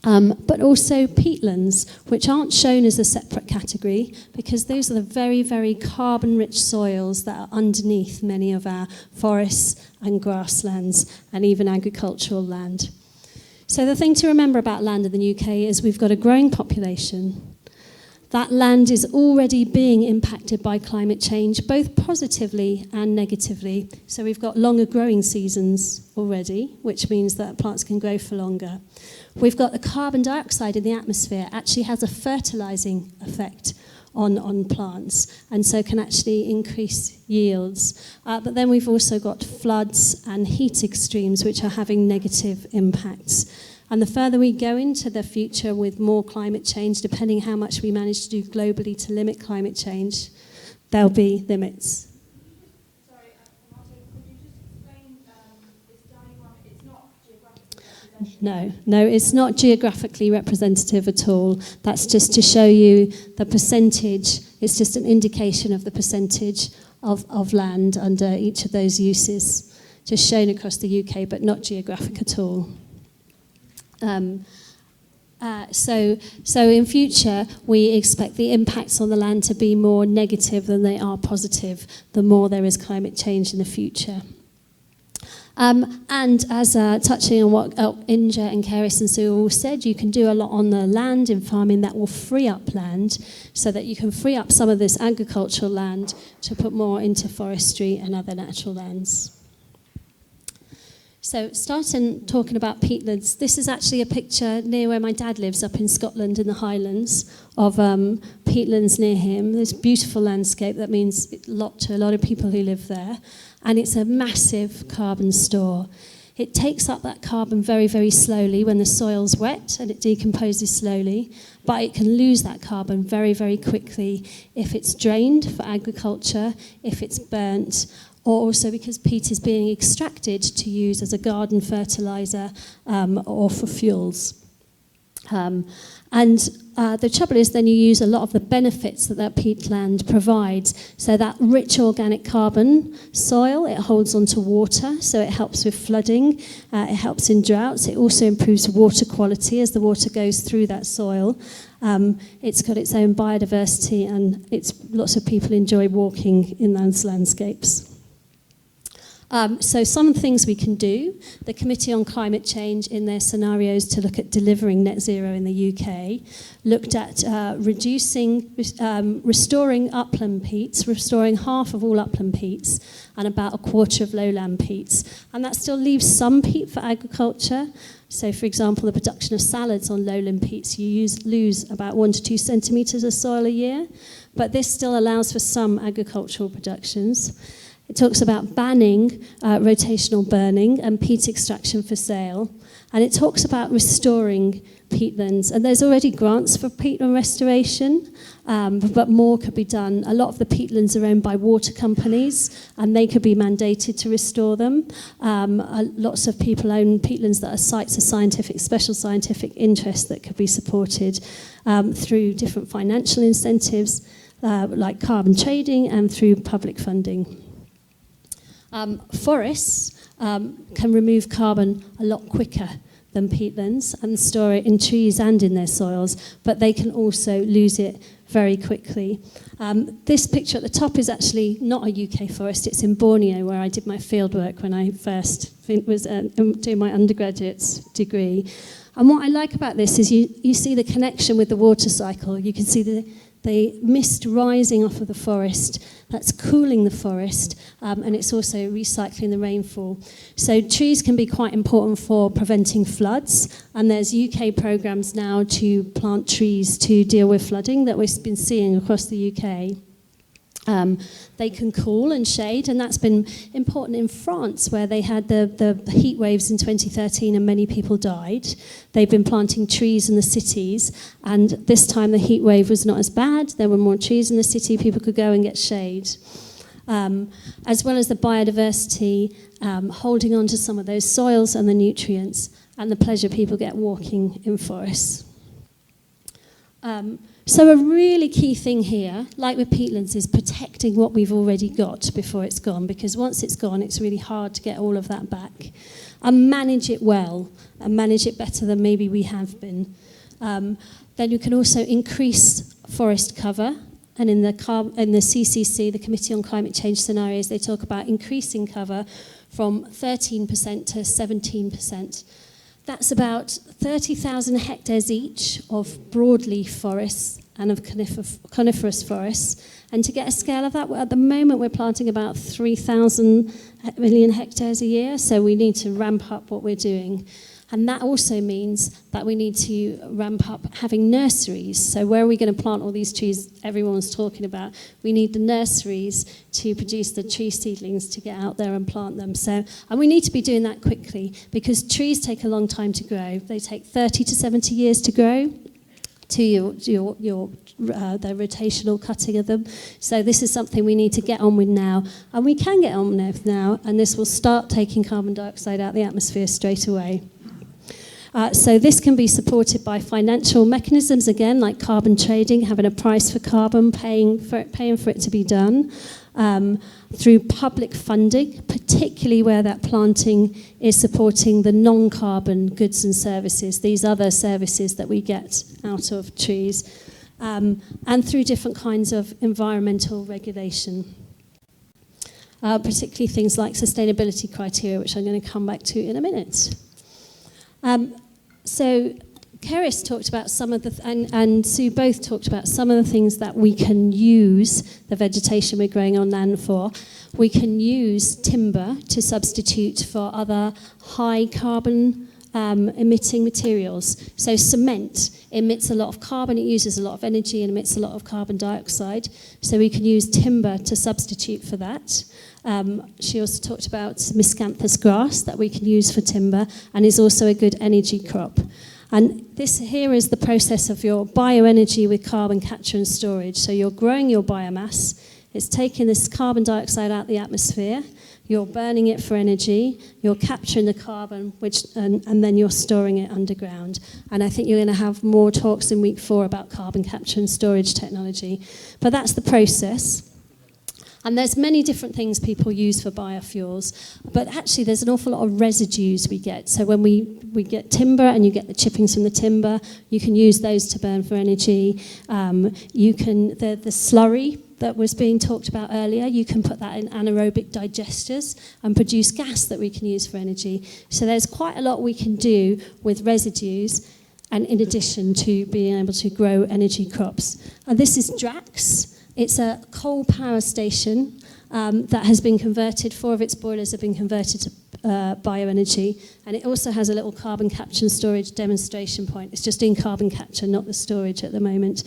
But also peatlands, which aren't shown as a separate category because those are the very, very carbon-rich soils that are underneath many of our forests and grasslands and even agricultural land. So the thing to remember about land in the UK is we've got a growing population. That land is already being impacted by climate change, both positively and negatively. So we've got longer growing seasons already, which means that plants can grow for longer. We've got the carbon dioxide in the atmosphere actually has a fertilizing effect on plants, and so can actually increase yields. But then we've also got floods and heat extremes, which are having negative impacts. And the further we go into the future with more climate change, depending how much we manage to do globally to limit climate change, there'll be limits. Sorry, Martin, could you just explain this diagram? It's not geographically representative. No, it's not geographically representative at all. That's just to show you the percentage. It's just an indication of the percentage of land under each of those uses, just shown across the UK, but not geographic at all. So in future, we expect the impacts on the land to be more negative than they are positive, the more there is climate change in the future. And as touching on what Inja and Keris and Sue all said, you can do a lot on the land in farming that will free up land so that you can free up some of this agricultural land to put more into forestry and other natural lands. So starting talking about peatlands, this is actually a picture near where my dad lives up in Scotland in the Highlands of peatlands near him. This beautiful landscape that means a lot to a lot of people who live there. And it's a massive carbon store. It takes up that carbon very, very slowly when the soil's wet and it decomposes slowly, but it can lose that carbon very, very quickly if it's drained for agriculture, if it's burnt, or also because peat is being extracted to use as a garden fertiliser or for fuels. The trouble is then you use a lot of the benefits that peatland provides. So that rich organic carbon soil, it holds onto water, so it helps with flooding, it helps in droughts, it also improves water quality as the water goes through that soil. It's got its own biodiversity and lots of people enjoy walking in those landscapes. So some of the things we can do, the Committee on Climate Change in their scenarios to look at delivering net zero in the UK, looked at restoring upland peats, restoring half of all upland peats and about a quarter of lowland peats. And that still leaves some peat for agriculture. So for example, the production of salads on lowland peats, you lose about 1 to 2 centimetres of soil a year, but this still allows for some agricultural productions. It talks about banning rotational burning and peat extraction for sale. And it talks about restoring peatlands. And there's already grants for peatland restoration, but more could be done. A lot of the peatlands are owned by water companies, and they could be mandated to restore them. Lots of people own peatlands that are sites of special scientific interest that could be supported through different financial incentives, like carbon trading, and through public funding. Forests can remove carbon a lot quicker than peatlands and store it in trees and in their soils, but they can also lose it very quickly. This picture at the top is actually not a UK forest, it's in Borneo where I did my fieldwork when I first was doing my undergraduate degree. And what I like about this is you see the connection with the water cycle. You can see the mist rising off of the forest, that's cooling the forest, and it's also recycling the rainfall. So trees can be quite important for preventing floods, and there's UK programmes now to plant trees to deal with flooding that we've been seeing across the UK. They can cool and shade, and that's been important in France, where they had the heat waves in 2013 and many people died. They've been planting trees in the cities, and this time the heat wave was not as bad. There were more trees in the city, people could go and get shade. As well as the biodiversity, holding on to some of those soils and the nutrients, and the pleasure people get walking in forests. So a really key thing here, like with peatlands, is protecting what we've already got before it's gone, because once it's gone, it's really hard to get all of that back. And manage it well, and manage it better than maybe we have been. Then you can also increase forest cover, and in the CCC, the Committee on Climate Change scenarios, they talk about increasing cover from 13% to 17%. That's about 30,000 hectares each of broadleaf forests and of coniferous forests. And to get a scale of that, at the moment we're planting about 3,000 million hectares a year, so we need to ramp up what we're doing. And that also means that we need to ramp up having nurseries. So where are we going to plant all these trees everyone's talking about? We need the nurseries to produce the tree seedlings to get out there and plant them. And we need to be doing that quickly, because trees take a long time to grow. They take 30 to 70 years to grow to the rotational cutting of them. So this is something we need to get on with now. And we can get on with now, and this will start taking carbon dioxide out of the atmosphere straight away. So this can be supported by financial mechanisms, again, like carbon trading, having a price for carbon, paying for it to be done, through public funding, particularly where that planting is supporting the non-carbon goods and services, these other services that we get out of trees, and through different kinds of environmental regulation. particularly things like sustainability criteria, which I'm going to come back to in a minute. So Keris talked about some of the, and Sue both talked about some of the things that we can use the vegetation we're growing on land for. We can use timber to substitute for other high carbon emitting materials. So cement emits a lot of carbon, it uses a lot of energy and emits a lot of carbon dioxide. So we can use timber to substitute for that. She also talked about miscanthus grass that we can use for timber and is also a good energy crop. And this here is the process of your bioenergy with carbon capture and storage. So you're growing your biomass, it's taking this carbon dioxide out of the atmosphere, you're burning it for energy, you're capturing the carbon, and then you're storing it underground. And I think you're going to have more talks in week 4 about carbon capture and storage technology. But that's the process. And there's many different things people use for biofuels, but actually there's an awful lot of residues we get. So when we get timber and you get the chippings from the timber, you can use those to burn for energy. The slurry that was being talked about earlier, you can put that in anaerobic digesters and produce gas that we can use for energy. So there's quite a lot we can do with residues, and in addition to being able to grow energy crops. And this is Drax. It's a coal power station that has been converted, 4 of its boilers have been converted to bioenergy, and it also has a little carbon capture and storage demonstration point. It's just in carbon capture, not the storage at the moment.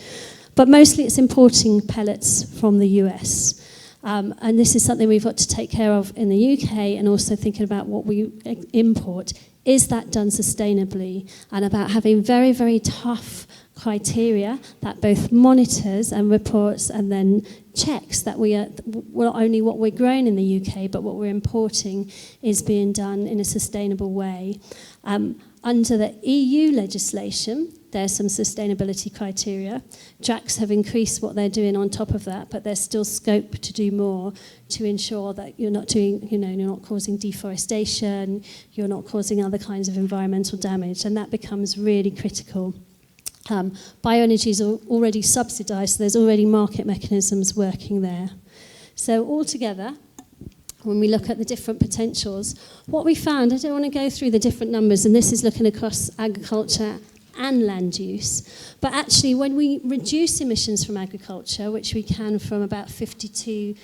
But mostly it's importing pellets from the US. And this is something we've got to take care of in the UK, and also thinking about what we import. Is that done sustainably? And about having very, very tough criteria that both monitors and reports and then checks that we are, not only what we're growing in the UK, but what we're importing is being done in a sustainable way. Under the EU legislation, there's some sustainability criteria. Drax have increased what they're doing on top of that, but there's still scope to do more to ensure that you're not doing, you're not causing deforestation, you're not causing other kinds of environmental damage, and that becomes really critical. Bioenergy is already subsidised, so there's already market mechanisms working there. So altogether, when we look at the different potentials, what we found, I don't want to go through the different numbers, and this is looking across agriculture and land use, but actually when we reduce emissions from agriculture, which we can from about 52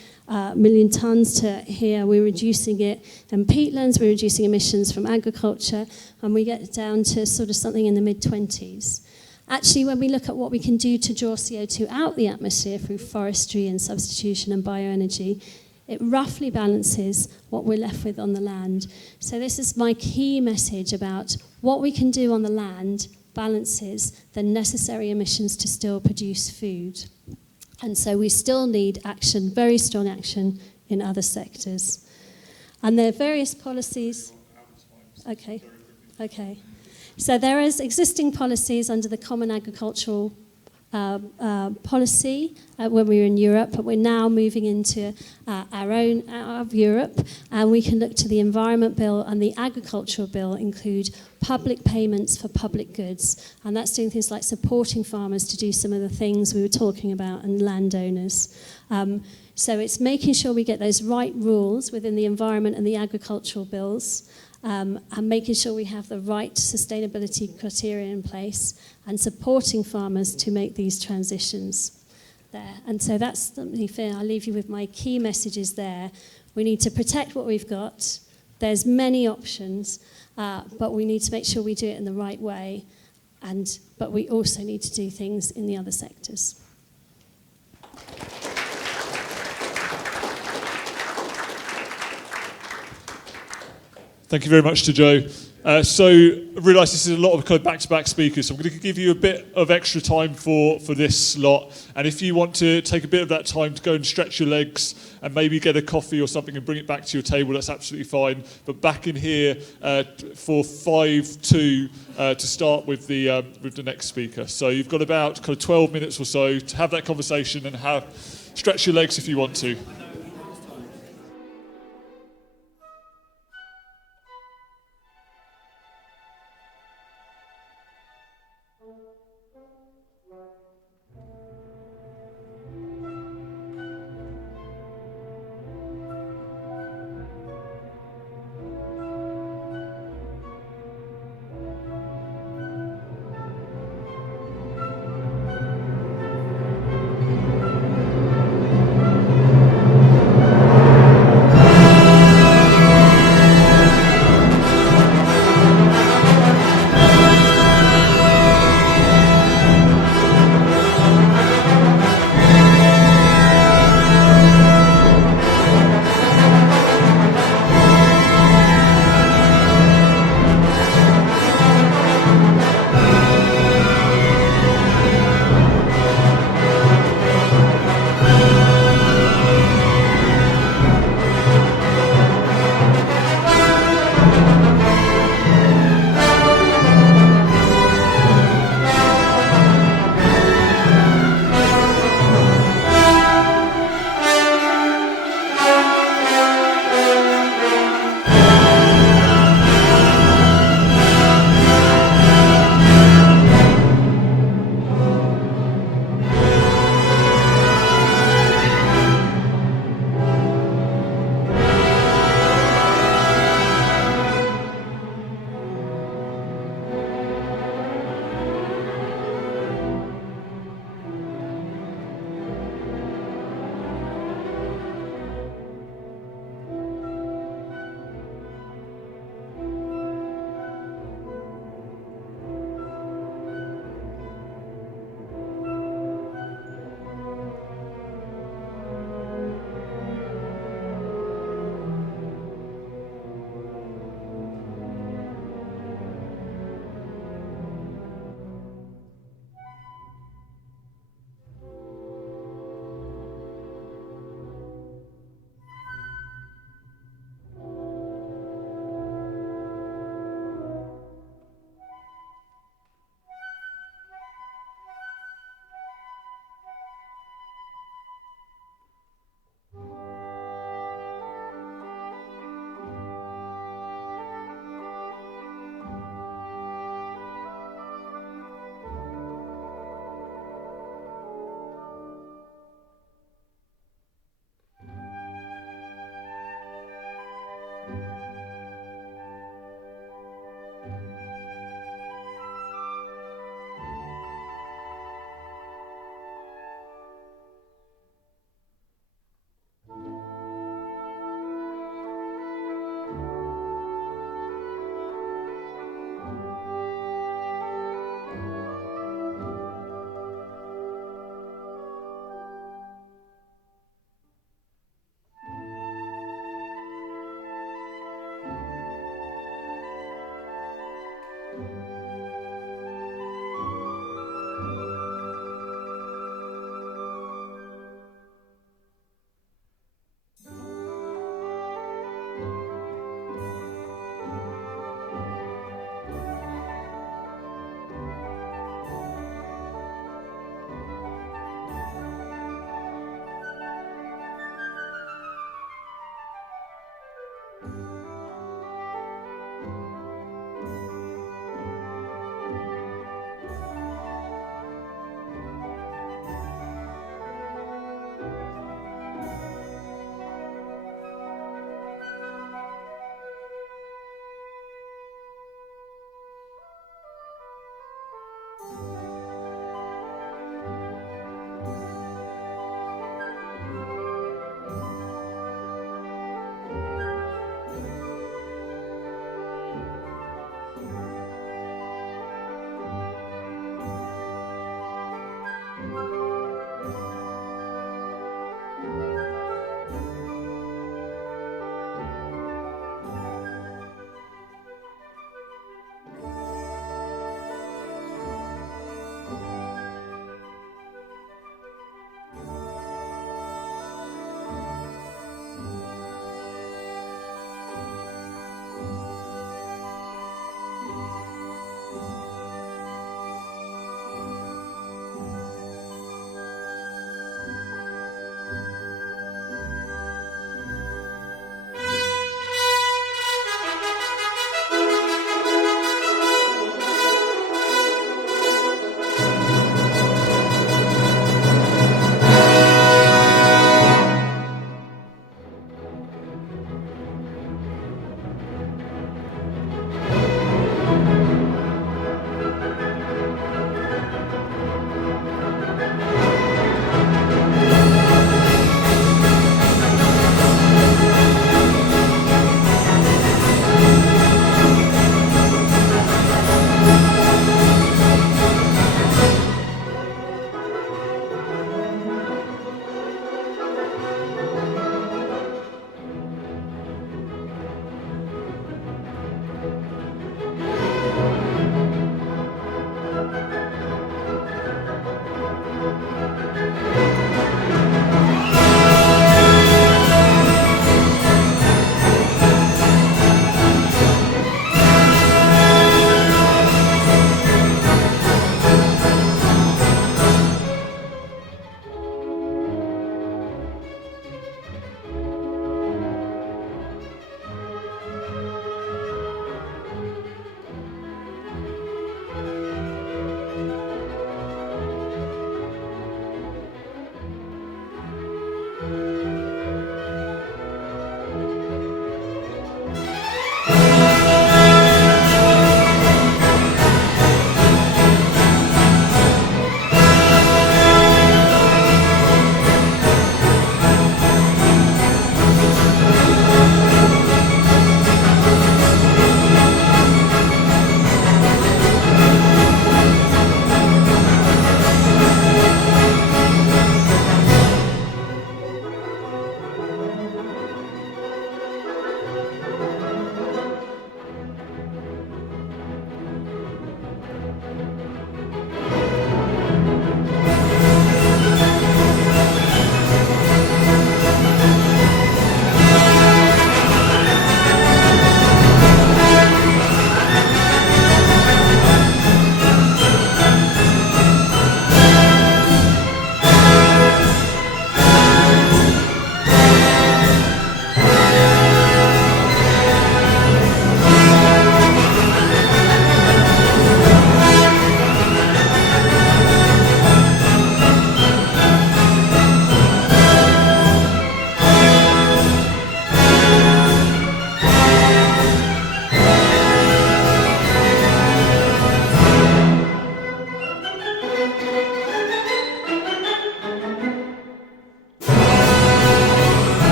million tonnes to here, we're reducing it in peatlands, we're reducing emissions from agriculture, and we get down to sort of something in the mid-20s. Actually, when we look at what we can do to draw CO2 out the atmosphere through forestry and substitution and bioenergy, it roughly balances what we're left with on the land. So this is my key message about what we can do on the land balances the necessary emissions to still produce food. And so we still need action, very strong action in other sectors. And there are various policies. Okay. So there is existing policies under the Common Agricultural Policy when we were in Europe, but we're now moving into our own out of Europe, and we can look to the Environment Bill and the Agricultural Bill include public payments for public goods, and that's doing things like supporting farmers to do some of the things we were talking about, and landowners. So it's making sure we get those right rules within the environment and the agricultural bills, and making sure we have the right sustainability criteria in place and supporting farmers to make these transitions there. And so that's something fair. I'll leave you with my key messages there. We need to protect what we've got. There's many options, but we need to make sure we do it in the right way. But we also need to do things in the other sectors. Thank you very much to Jo. So I realise this is a lot of kind of back-to-back speakers, so I'm going to give you a bit of extra time for this slot. And if you want to take a bit of that time to go and stretch your legs and maybe get a coffee or something and bring it back to your table, that's absolutely fine. But back in here for 5-2 to start with the next speaker. So you've got about kind of 12 minutes or so to have that conversation and stretch your legs if you want to.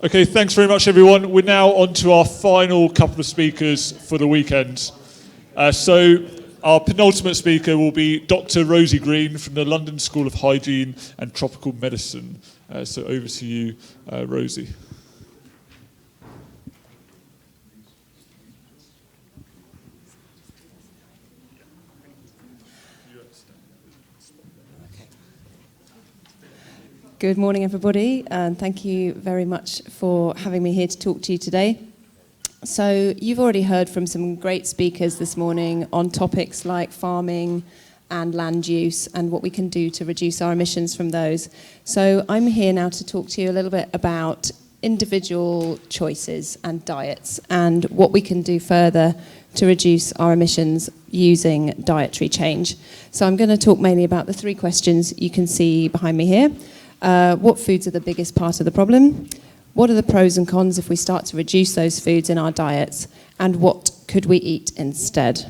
Okay, thanks very much, everyone. We're now on to our final couple of speakers for the weekend. So our penultimate speaker will be Dr. Rosie Green from the London School of Hygiene and Tropical Medicine. So over to you, Rosie. Good morning, everybody, and thank you very much for having me here to talk to you today. So you've already heard from some great speakers this morning on topics like farming and land use and what we can do to reduce our emissions from those. So I'm here now to talk to you a little bit about individual choices and diets and what we can do further to reduce our emissions using dietary change. So I'm going to talk mainly about the three questions you can see behind me here. What foods are the biggest part of the problem? What are the pros and cons if we start to reduce those foods in our diets? And what could we eat instead?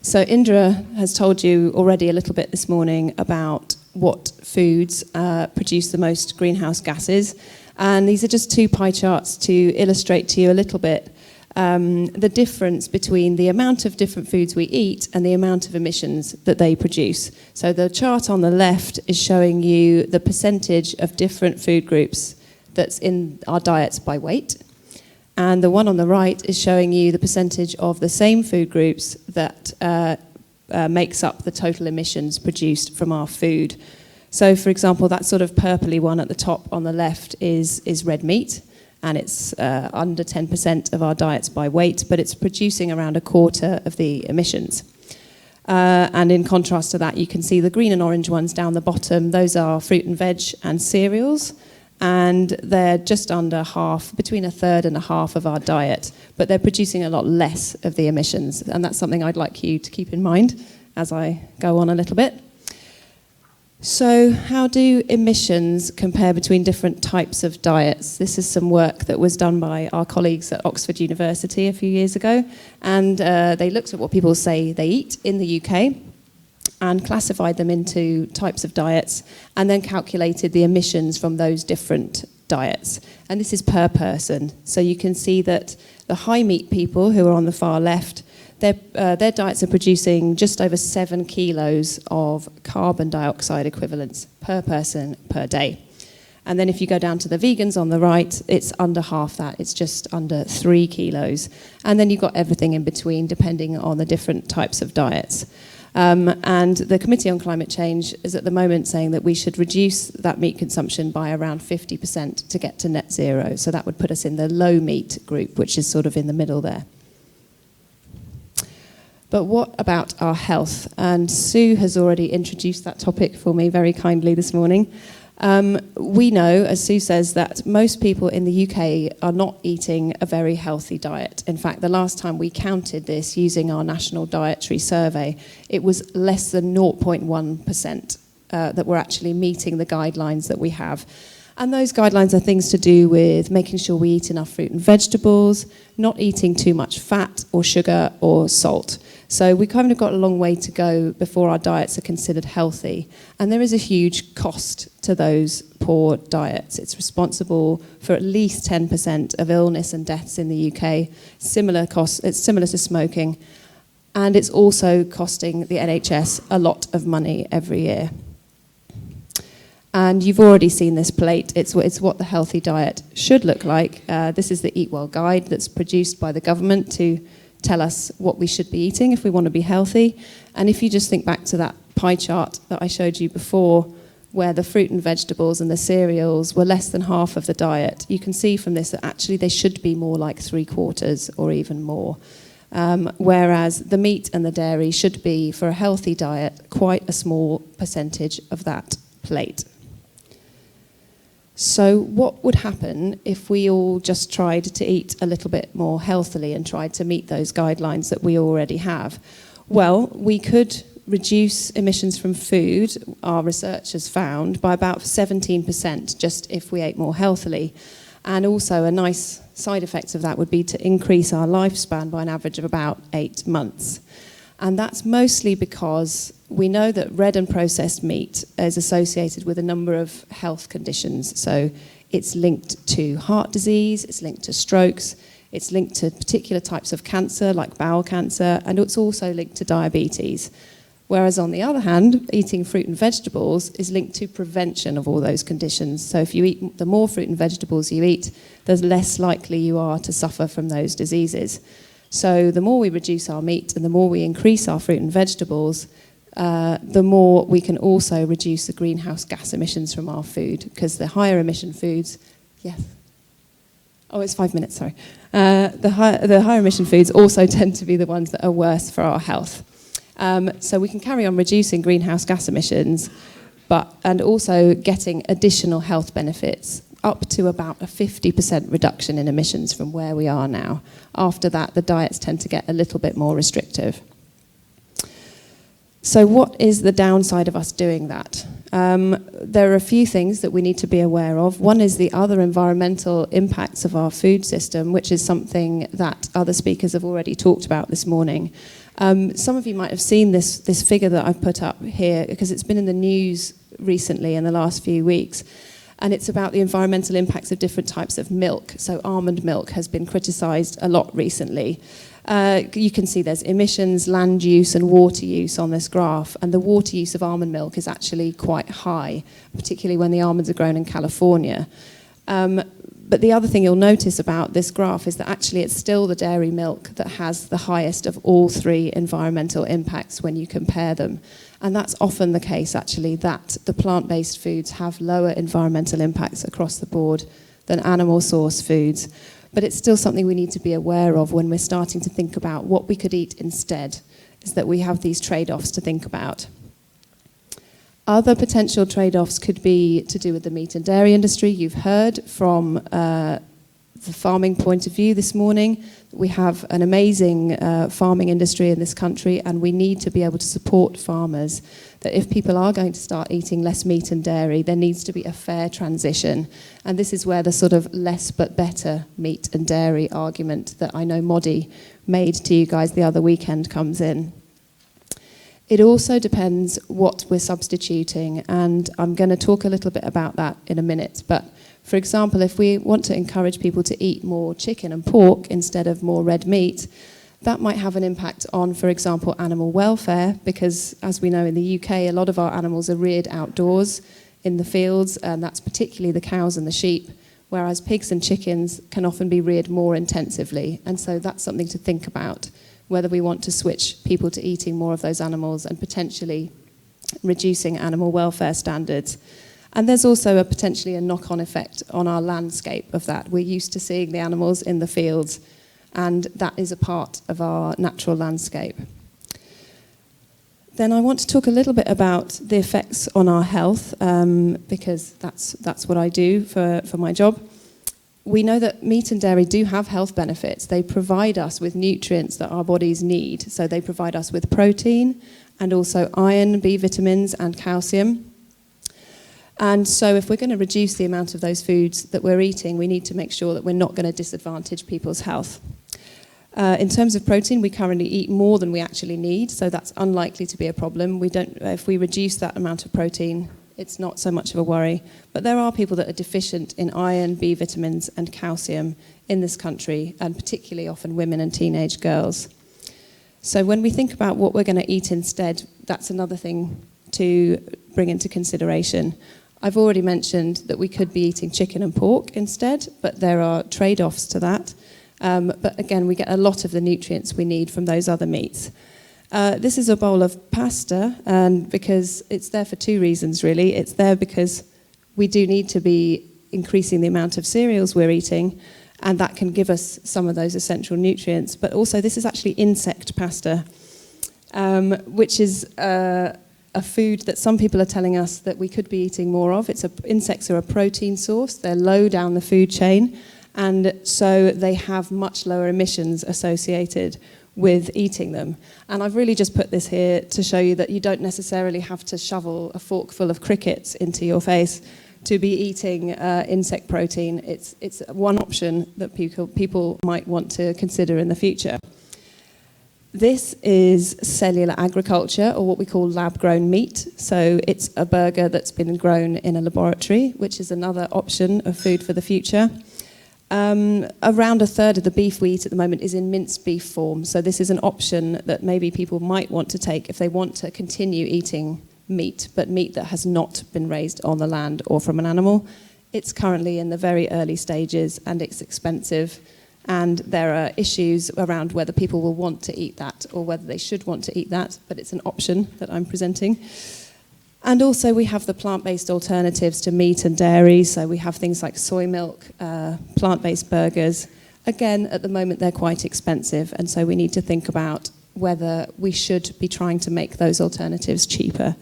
So Indra has told you already a little bit this morning about what foods produce the most greenhouse gases. And these are just two pie charts to illustrate to you a little bit the difference between the amount of different foods we eat and the amount of emissions that they produce. So the chart on the left is showing you the percentage of different food groups that's in our diets by weight. And the one on the right is showing you the percentage of the same food groups that makes up the total emissions produced from our food. So, for example, that sort of purpley one at the top on the left is red meat. And it's under 10% of our diets by weight, but it's producing around a quarter of the emissions. And in contrast to that, you can see the green and orange ones down the bottom. Those are fruit and veg and cereals, and they're just under half, between a third and a half of our diet, but they're producing a lot less of the emissions, and that's something I'd like you to keep in mind as I go on a little bit. So how do emissions compare between different types of diets? This is some work that was done by our colleagues at Oxford University a few years ago, and they looked at what people say they eat in the UK and classified them into types of diets and then calculated the emissions from those different diets. And this is per person. So you can see that the high meat people who are on the far left, their diets are producing just over 7 kilos of carbon dioxide equivalents per person per day. And then if you go down to the vegans on the right, it's under half that. It's just under 3 kilos. And then you've got everything in between, depending on the different types of diets. And the Committee on Climate Change is at the moment saying that we should reduce that meat consumption by around 50% to get to net zero. So that would put us in the low meat group, which is sort of in the middle there. But what about our health? And Sue has already introduced that topic for me very kindly this morning. We know, as Sue says, that most people in the UK are not eating a very healthy diet. In fact, the last time we counted this using our national dietary survey, it was less than 0.1% that were actually meeting the guidelines that we have. And those guidelines are things to do with making sure we eat enough fruit and vegetables, not eating too much fat or sugar or salt. So we kind of got a long way to go before our diets are considered healthy. And there is a huge cost to those poor diets. It's responsible for at least 10% of illness and deaths in the UK. Similar costs, it's similar to smoking. And it's also costing the NHS a lot of money every year. And you've already seen this plate. It's what the healthy diet should look like. This is the Eat Well guide that's produced by the government to tell us what we should be eating if we want to be healthy. And if you just think back to that pie chart that I showed you before, where the fruit and vegetables and the cereals were less than half of the diet, you can see from this that actually they should be more like 3/4 or even more. Whereas the meat and the dairy should be, for a healthy diet, quite a small percentage of that plate. So what would happen if we all just tried to eat a little bit more healthily and tried to meet those guidelines that we already have? Well, we could reduce emissions from food, our research has found, by about 17% just if we ate more healthily. And also a nice side effect of that would be to increase our lifespan by an average of about 8 months. And that's mostly because we know that red and processed meat is associated with a number of health conditions. So it's linked to heart disease, it's linked to strokes, it's linked to particular types of cancer like bowel cancer, and it's also linked to diabetes. Whereas on the other hand, eating fruit and vegetables is linked to prevention of all those conditions. So if you eat, the more fruit and vegetables you eat, the less likely you are to suffer from those diseases. So the more we reduce our meat and the more we increase our fruit and vegetables, the more we can also reduce the greenhouse gas emissions from our food, because the higher emission foods, yes. Oh, it's 5 minutes, sorry. The higher emission foods also tend to be the ones that are worse for our health. So we can carry on reducing greenhouse gas emissions, and also getting additional health benefits, up to about a 50% reduction in emissions from where we are now. After that, the diets tend to get a little bit more restrictive. So what is the downside of us doing that? There are a few things that we need to be aware of. One is the other environmental impacts of our food system, which is something that other speakers have already talked about this morning. Some of you might have seen this figure that I've put up here, because it's been in the news recently in the last few weeks. And it's about the environmental impacts of different types of milk. So almond milk has been criticised a lot recently. You can see there's emissions, land use and water use on this graph, and the water use of almond milk is actually quite high, particularly when the almonds are grown in California. But the other thing you'll notice about this graph is that actually it's still the dairy milk that has the highest of all three environmental impacts when you compare them. And that's often the case, actually, that the plant-based foods have lower environmental impacts across the board than animal source foods. But it's still something we need to be aware of when we're starting to think about what we could eat instead, is that we have these trade-offs to think about. Other potential trade-offs could be to do with the meat and dairy industry. You've heard from the farming point of view this morning. We have an amazing farming industry in this country, and we need to be able to support farmers, that if people are going to start eating less meat and dairy, there needs to be a fair transition. And this is where the sort of less but better meat and dairy argument that I know Modi made to you guys the other weekend comes in. It also depends what we're substituting, and I'm going to talk a little bit about that in a minute. But for example, if we want to encourage people to eat more chicken and pork instead of more red meat, that might have an impact on, for example, animal welfare, because as we know in the UK, a lot of our animals are reared outdoors in the fields, and that's particularly the cows and the sheep, whereas pigs and chickens can often be reared more intensively. And so that's something to think about, whether we want to switch people to eating more of those animals and potentially reducing animal welfare standards. And there's also potentially a knock-on effect on our landscape of that. We're used to seeing the animals in the fields, and that is a part of our natural landscape. Then I want to talk a little bit about the effects on our health, because that's what I do for my job. We know that meat and dairy do have health benefits. They provide us with nutrients that our bodies need. So they provide us with protein and also iron, B vitamins and calcium. And so if we're going to reduce the amount of those foods that we're eating, we need to make sure that we're not going to disadvantage people's health. In terms of protein, we currently eat more than we actually need, so that's unlikely to be a problem. If we reduce that amount of protein, it's not so much of a worry. But there are people that are deficient in iron, B vitamins and calcium in this country, and particularly often women and teenage girls. So when we think about what we're going to eat instead, that's another thing to bring into consideration. I've already mentioned that we could be eating chicken and pork instead, but there are trade-offs to that. But again, we get a lot of the nutrients we need from those other meats. This is a bowl of pasta, and because it's there for two reasons, really. It's there because we do need to be increasing the amount of cereals we're eating, and that can give us some of those essential nutrients. But also, this is actually insect pasta, which is a food that some people are telling us that we could be eating more of. Insects are a protein source. They're low down the food chain, and so they have much lower emissions associated with eating them. And I've really just put this here to show you that you don't necessarily have to shovel a fork full of crickets into your face to be eating insect protein. It's one option that people might want to consider in the future. This is cellular agriculture, or what we call lab-grown meat. So it's a burger that's been grown in a laboratory, which is another option of food for the future. Around a third of the beef we eat at the moment is in minced beef form. So this is an option that maybe people might want to take if they want to continue eating meat, but meat that has not been raised on the land or from an animal. It's currently in the very early stages and it's expensive. And there are issues around whether people will want to eat that or whether they should want to eat that, but it's an option that I'm presenting. And also we have the plant-based alternatives to meat and dairy, so we have things like soy milk, plant-based burgers. Again, at the moment they're quite expensive, and so we need to think about whether we should be trying to make those alternatives cheaper.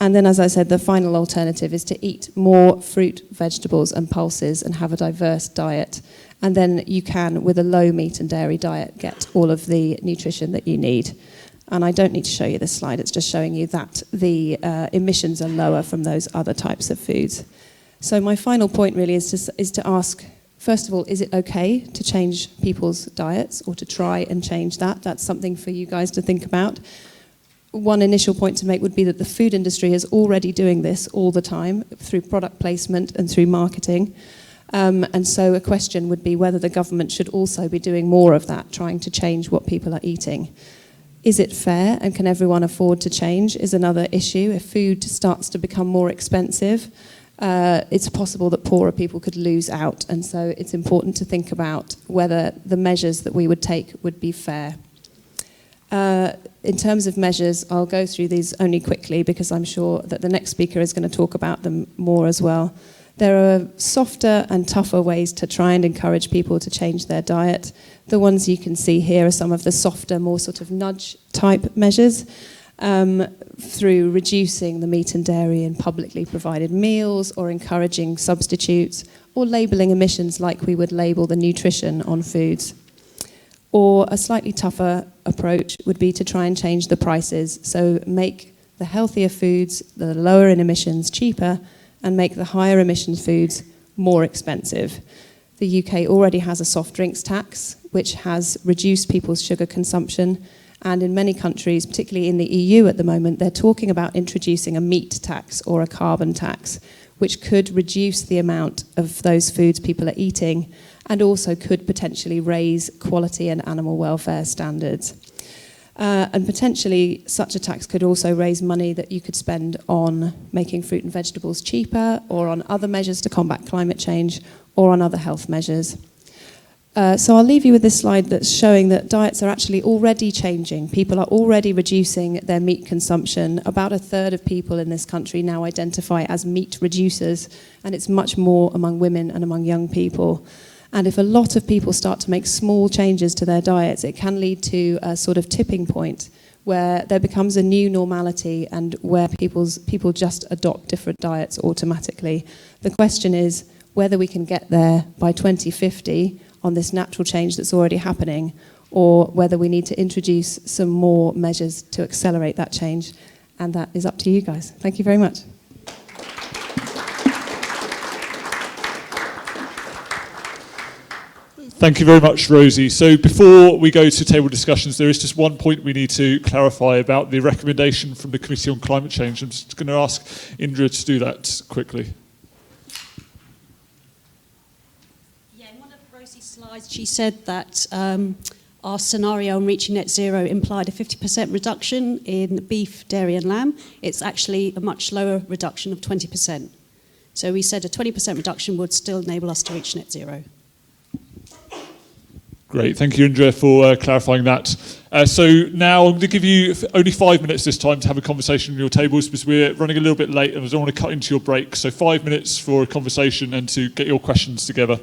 And then, as I said, the final alternative is to eat more fruit, vegetables and pulses and have a diverse diet. And then you can, with a low meat and dairy diet, get all of the nutrition that you need. And I don't need to show you this slide, it's just showing you that the emissions are lower from those other types of foods. So my final point really is to ask, first of all, is it okay to change people's diets or to try and change that? That's something for you guys to think about. One initial point to make would be that the food industry is already doing this all the time through product placement and through marketing. And so a question would be whether the government should also be doing more of that, trying to change what people are eating. Is it fair and can everyone afford to change is another issue. If food starts to become more expensive, it's possible that poorer people could lose out. And so it's important to think about whether the measures that we would take would be fair. In terms of measures, I'll go through these only quickly because I'm sure that the next speaker is going to talk about them more as well. There are softer and tougher ways to try and encourage people to change their diet. The ones you can see here are some of the softer, more sort of nudge-type measures through reducing the meat and dairy in publicly provided meals or encouraging substitutes or labelling emissions like we would label the nutrition on foods. Or a slightly tougher approach would be to try and change the prices, so make the healthier foods, the lower in emissions, cheaper, and make the higher emissions foods more expensive. The UK already has a soft drinks tax, which has reduced people's sugar consumption, and in many countries, particularly in the EU at the moment, they're talking about introducing a meat tax or a carbon tax, which could reduce the amount of those foods people are eating and also could potentially raise quality and animal welfare standards. And potentially such a tax could also raise money that you could spend on making fruit and vegetables cheaper or on other measures to combat climate change or on other health measures. So I'll leave you with this slide that's showing that diets are actually already changing. People are already reducing their meat consumption. About a third of people in this country now identify as meat reducers, and it's much more among women and among young people. And if a lot of people start to make small changes to their diets, it can lead to a sort of tipping point where there becomes a new normality and where people just adopt different diets automatically. The question is whether we can get there by 2050 on this natural change that's already happening, or whether we need to introduce some more measures to accelerate that change. And that is up to you guys. Thank you very much. Thank you very much, Rosie. So before we go to table discussions, there is just one point we need to clarify about the recommendation from the Committee on Climate Change. I'm just going to ask Indra to do that quickly. Yeah, in one of Rosie's slides, she said that our scenario on reaching net zero implied a 50% reduction in beef, dairy and lamb. It's actually a much lower reduction of 20%. So we said a 20% reduction would still enable us to reach net zero. Great, thank you, Indra, for clarifying that. So now I'm going to give you only 5 minutes this time to have a conversation on your tables because we're running a little bit late and I don't want to cut into your break. So 5 minutes for a conversation and to get your questions together.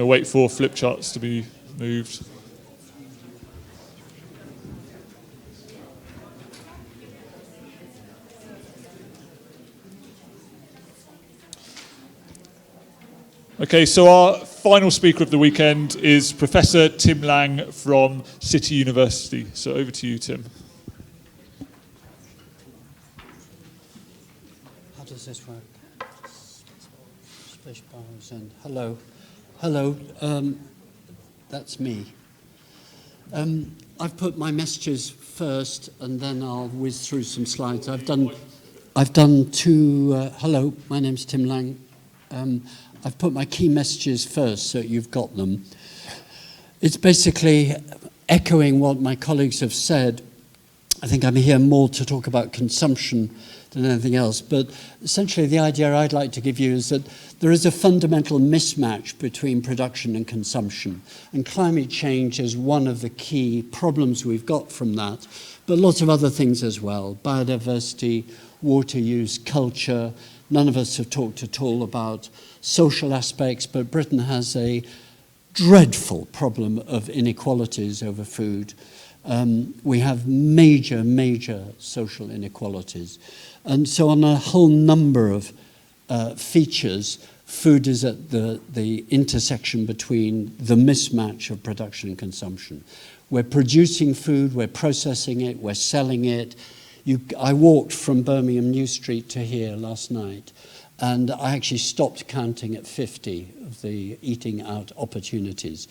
going to wait for flip charts to be moved. Okay, so our final speaker of the weekend is Professor Tim Lang from City University. So over to you, Tim. How does this work? Splish bars and hello. Hello, that's me. I've put my messages first and then I'll whiz through some slides. I've done two, hello, my name's Tim Lang. I've put my key messages first so you've got them. It's basically echoing what my colleagues have said. I think I'm here more to talk about consumption than anything else, but essentially the idea I'd like to give you is that there is a fundamental mismatch between production and consumption, and climate change is one of the key problems we've got from that, but lots of other things as well: biodiversity, water use, culture. None of us have talked at all about social aspects, but Britain has a dreadful problem of inequalities over food. We have major social inequalities. And so on a whole number of features, food is at the intersection between the mismatch of production and consumption. We're producing food, we're processing it, we're selling it. I walked from Birmingham New Street to here last night, and I actually stopped counting at 50 of the eating out opportunities.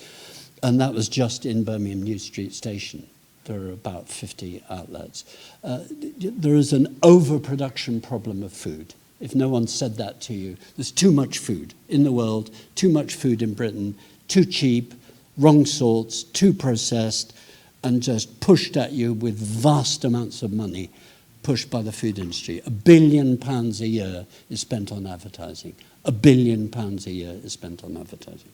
And that was just in Birmingham New Street Station. There are about 50 outlets. There is an overproduction problem of food. If no one said that to you, there's too much food in the world, too much food in Britain, too cheap, wrong sorts, too processed, and just pushed at you with vast amounts of money pushed by the food industry. £1 billion a year is spent on advertising. £1 billion a year is spent on advertising.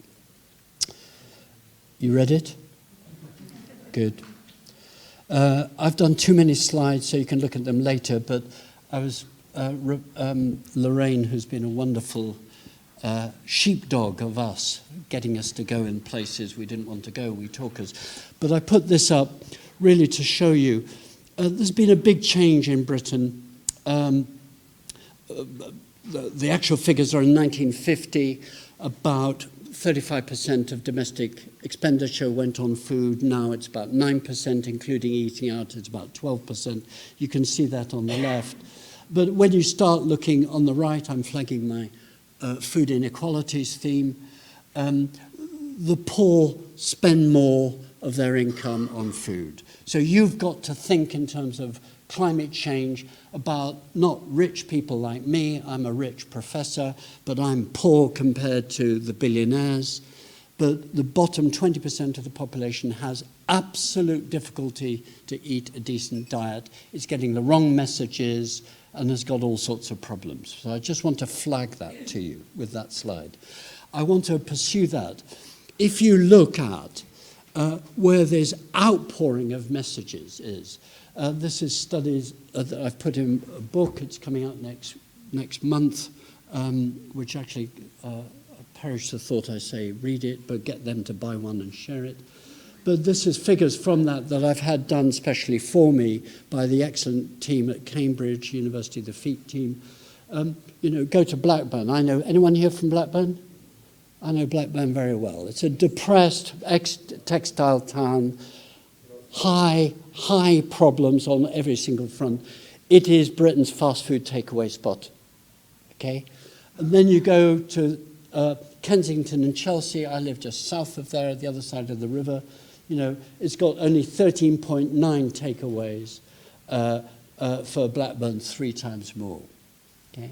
You read it? Good. I've done too many slides, so you can look at them later, but I was, Lorraine, who's been a wonderful sheepdog of us, getting us to go in places we didn't want to go, we talkers. But I put this up really to show you, there's been a big change in Britain. The actual figures are in 1950, about 35% of domestic expenditure went on food. Now it's about 9%, including eating out, it's about 12%. You can see that on the left. But when you start looking on the right, I'm flagging my food inequalities theme. The poor spend more of their income on food. So you've got to think in terms of climate change about not rich people like me. I'm a rich professor, but I'm poor compared to the billionaires. But the bottom 20% of the population has absolute difficulty to eat a decent diet. It's getting the wrong messages and has got all sorts of problems. So I just want to flag that to you with that slide. I want to pursue that. If you look at where there's outpouring of messages is, this is studies that I've put in a book. It's coming out next month, which actually, perish the thought I say read it, but get them to buy one and share it. But this is figures from that I've had done specially for me by the excellent team at Cambridge University, the FEAT team. Go to Blackburn. I know, anyone here from Blackburn? I know Blackburn very well. It's a depressed ex-textile town, high problems on every single front. It is Britain's fast food takeaway spot, okay? And then you go to Kensington and Chelsea. I live just south of there, at the other side of the river. It's got only 13.9 takeaways for Blackburn, 3 times more, okay?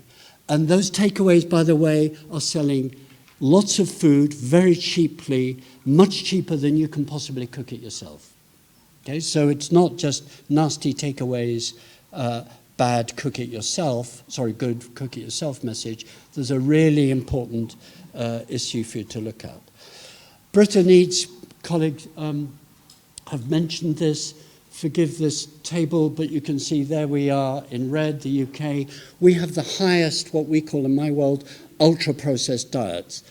And those takeaways, by the way, are selling lots of food very cheaply, much cheaper than you can possibly cook it yourself. Okay, so it's not just nasty takeaways, bad cook it yourself, good cook it yourself message. There's a really important issue for you to look at. Britain eats, colleagues have mentioned this, forgive this table, but you can see there we are in red, the UK. We have the highest, what we call in my world, ultra-processed diets.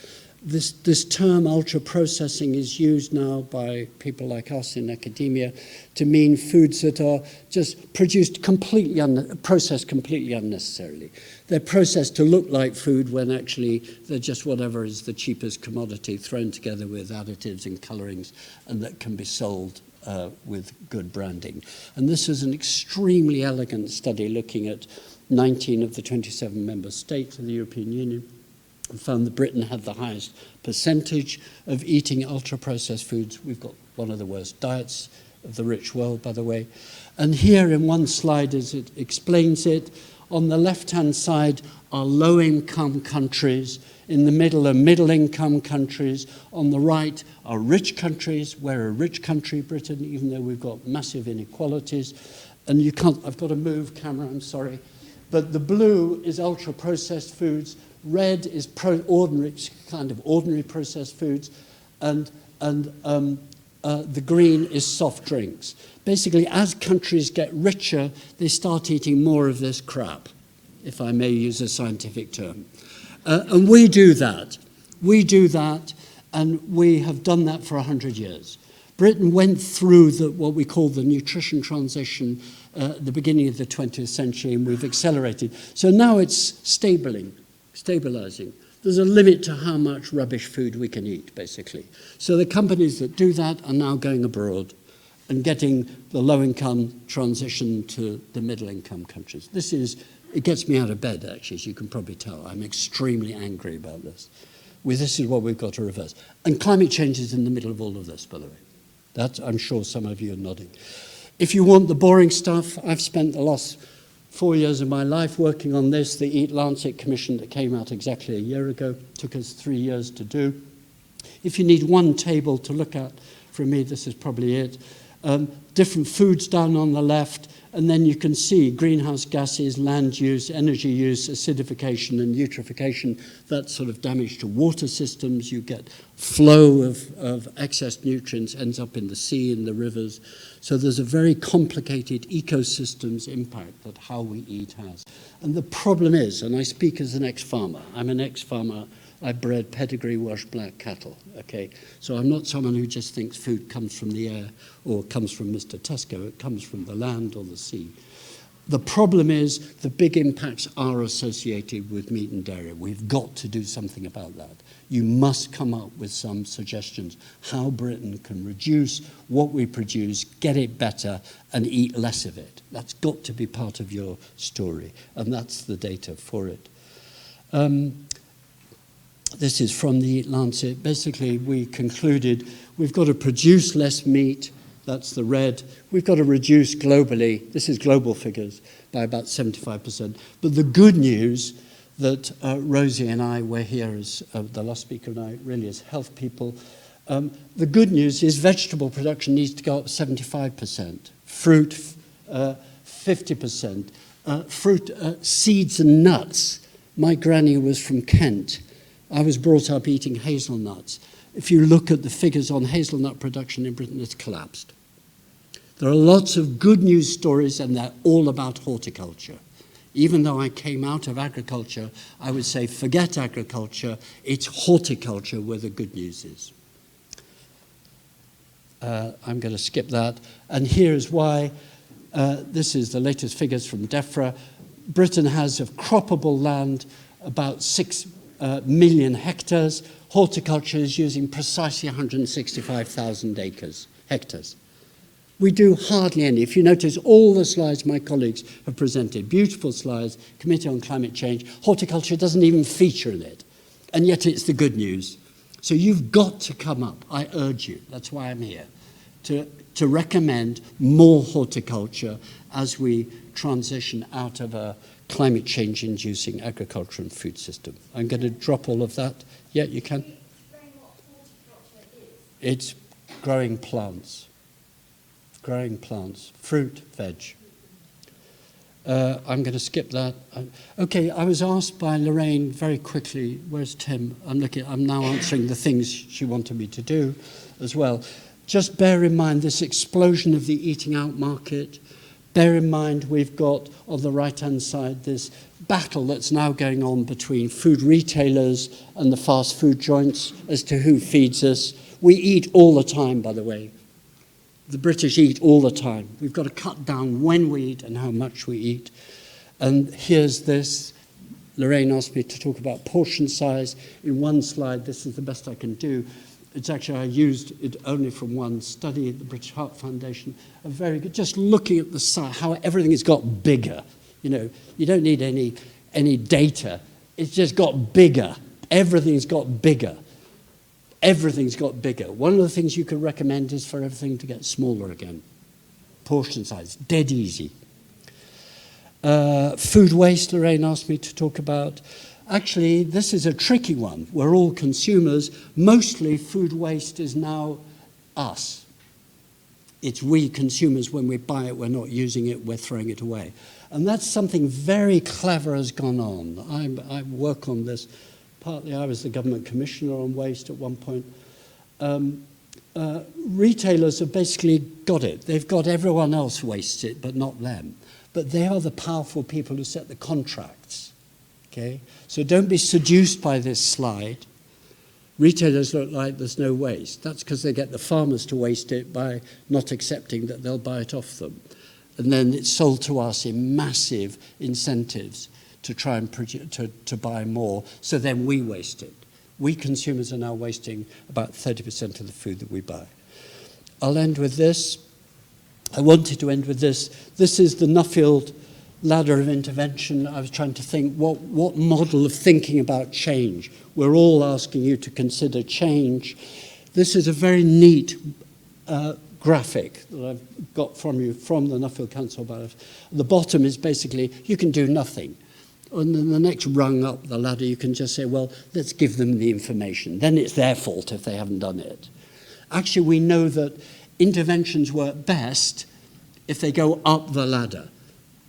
this term ultra-processing is used now by people like us in academia to mean foods that are just produced processed completely unnecessarily. They're processed to look like food when actually they're just whatever is the cheapest commodity thrown together with additives and colorings, and that can be sold with good branding. And this is an extremely elegant study looking at 19 of the 27 member states of the European Union, and found that Britain had the highest percentage of eating ultra-processed foods. We've got one of the worst diets of the rich world, by the way. And here in one slide, as it explains it, on the left-hand side are low-income countries. In the middle are middle-income countries. On the right are rich countries. We're a rich country, Britain, even though we've got massive inequalities. And you can't, I've got to move camera, I'm sorry. But the blue is ultra-processed foods. Red is ordinary processed foods, and the green is soft drinks. Basically, as countries get richer, they start eating more of this crap, if I may use a scientific term. And we do that. We do that, and we have done that for 100 years. Britain went through what we call the nutrition transition at the beginning of the 20th century, and we've accelerated. So now it's stabilizing. There's a limit to how much rubbish food we can eat, basically. So the companies that do that are now going abroad and getting the low-income transition to the middle-income countries. It gets me out of bed, actually, as you can probably tell. I'm extremely angry about this. This is what we've got to reverse. And climate change is in the middle of all of this, by the way. That, I'm sure some of you are nodding. If you want the boring stuff, I've spent the last 4 years of my life working on this, the Eat Lancet Commission that came out exactly a year ago, took us 3 years to do. If you need one table to look at from me, this is probably it. Different foods down on the left, and then you can see greenhouse gases, land use, energy use, acidification and eutrophication, that sort of damage to water systems. You get flow of excess nutrients, ends up in the sea, in the rivers. So there's a very complicated ecosystems impact that how we eat has. And the problem is, and I speak as an ex-farmer, I'm an ex-farmer, I bred pedigree washed black cattle, okay? So I'm not someone who just thinks food comes from the air or comes from Mr. Tesco, it comes from the land or the sea. The problem is the big impacts are associated with meat and dairy. We've got to do something about that. You must come up with some suggestions how Britain can reduce what we produce, get it better, and eat less of it. That's got to be part of your story, and that's the data for it. This is from the Eat Lancet. Basically, we concluded we've got to produce less meat. That's the red. We've got to reduce globally, this is global figures, by about 75%. But the good news that Rosie and I were here as the last speaker and I, really as health people, the good news is vegetable production needs to go up 75%. Fruit, 50%. Fruit, seeds and nuts. My granny was from Kent. I was brought up eating hazelnuts. If you look at the figures on hazelnut production in Britain, it's collapsed. There are lots of good news stories, and they're all about horticulture. Even though I came out of agriculture, I would say forget agriculture, it's horticulture where the good news is. I'm going to skip that. And here's why. This is the latest figures from DEFRA. Britain has of croppable land about 6 million hectares. Horticulture is using precisely 165,000 hectares. We do hardly any. If you notice all the slides my colleagues have presented, beautiful slides, Committee on Climate Change, horticulture doesn't even feature in it. And yet it's the good news. So you've got to come up, I urge you, that's why I'm here, to recommend more horticulture as we transition out of a climate change inducing agriculture and food system. I'm going to drop all of that. Yeah, you can. It's growing plants. Growing plants, fruit, veg. I'm going to skip that. Okay, I was asked by Lorraine very quickly, where's Tim? I'm now answering the things she wanted me to do as well. Just bear in mind this explosion of the eating out market. Bear in mind we've got on the right-hand side this battle that's now going on between food retailers and the fast food joints as to who feeds us. We eat all the time, by the way. The British eat all the time. We've got to cut down when we eat and how much we eat. And here's this. Lorraine asked me to talk about portion size. In one slide, this is the best I can do. It's actually, I used it only from one study at the British Heart Foundation. A very good, just looking at the size, how everything has got bigger. You know, you don't need any data. It's just got bigger. Everything's got bigger. Everything's got bigger. One of the things you could recommend is for everything to get smaller again. Portion size, dead easy. Food waste, Lorraine asked me to talk about. Actually, this is a tricky one. We're all consumers. Mostly food waste is now us. It's we consumers. When we buy it, we're not using it, we're throwing it away. And that's something very clever has gone on. I work on this. Partly I was the government commissioner on waste at one point. Retailers have basically got it. They've got everyone else wastes it, but not them. But they are the powerful people who set the contracts. Okay? So don't be seduced by this slide. Retailers look like there's no waste. That's because they get the farmers to waste it by not accepting that they'll buy it off them. And then it's sold to us in massive incentives to try and to buy more, so then we waste it. We consumers are now wasting about 30% of the food that we buy. I'll end with this. I wanted to end with this. This is the Nuffield ladder of intervention. I was trying to think what model of thinking about change. We're all asking you to consider change. This is a very neat graphic that I've got from you from the Nuffield Council about it. The bottom is basically you can do nothing. And then the next rung up the ladder, you can just say, well, let's give them the information. Then it's their fault if they haven't done it. Actually, we know that interventions work best if they go up the ladder.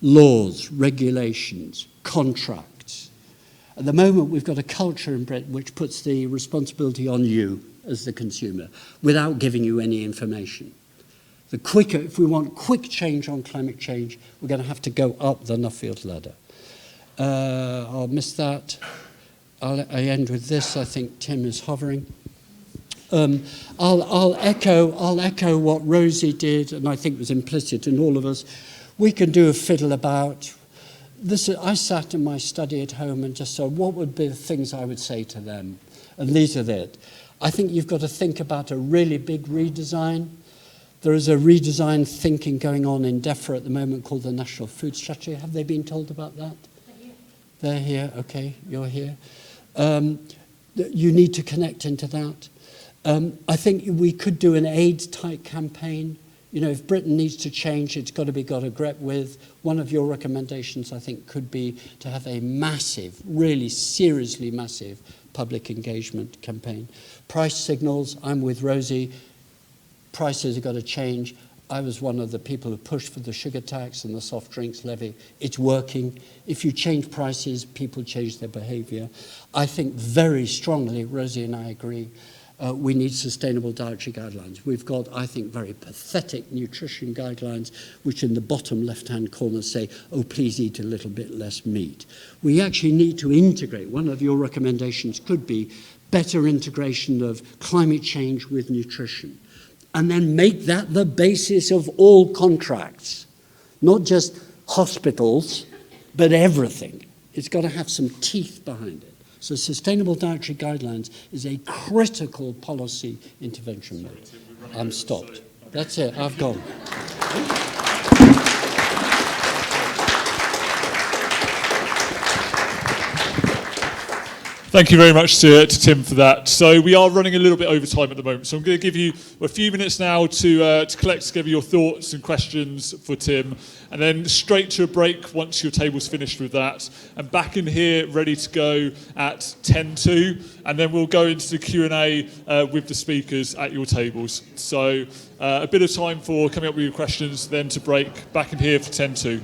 Laws, regulations, contracts. At the moment, we've got a culture in Britain which puts the responsibility on you as the consumer without giving you any information. The quicker, if we want quick change on climate change, we're going to have to go up the Nuffield ladder. I'll miss that. I end with this. I think Tim is hovering. I'll echo what Rosie did, and I think was implicit in all of us. We can do a fiddle about this. I sat in my study at home and just said, what would be the things I would say to them? And these are it. I think you've got to think about a really big redesign. There is a redesign thinking going on in DEFRA at the moment called the National Food Strategy. Have they been told about that? They're here. Okay, you're here. You need to connect into that. I think we could do an AIDS-type campaign. You know, if Britain needs to change, it's got to be got a grip with. One of your recommendations, I think, could be to have a massive, really seriously massive public engagement campaign. Price signals, I'm with Rosie. Prices have got to change. I was one of the people who pushed for the sugar tax and the soft drinks levy. It's working. If you change prices, people change their behaviour. I think very strongly, Rosie and I agree, we need sustainable dietary guidelines. We've got, I think, very pathetic nutrition guidelines, which in the bottom left-hand corner say, oh, please eat a little bit less meat. We actually need to integrate. One of your recommendations could be better integration of climate change with nutrition. And then make that the basis of all contracts, not just hospitals, but everything. It's got to have some teeth behind it. So sustainable dietary guidelines is a critical policy intervention. I'm stopped. That's it, I've gone. Thank you very much to Tim for that. So we are running a little bit over time at the moment. So I'm going to give you a few minutes now to collect together your thoughts and questions for Tim, and then straight to a break once your table's finished with that, and back in here ready to go at 10:02, and then we'll go into the Q&A with the speakers at your tables. So a bit of time for coming up with your questions, then to break, back in here for 10:02.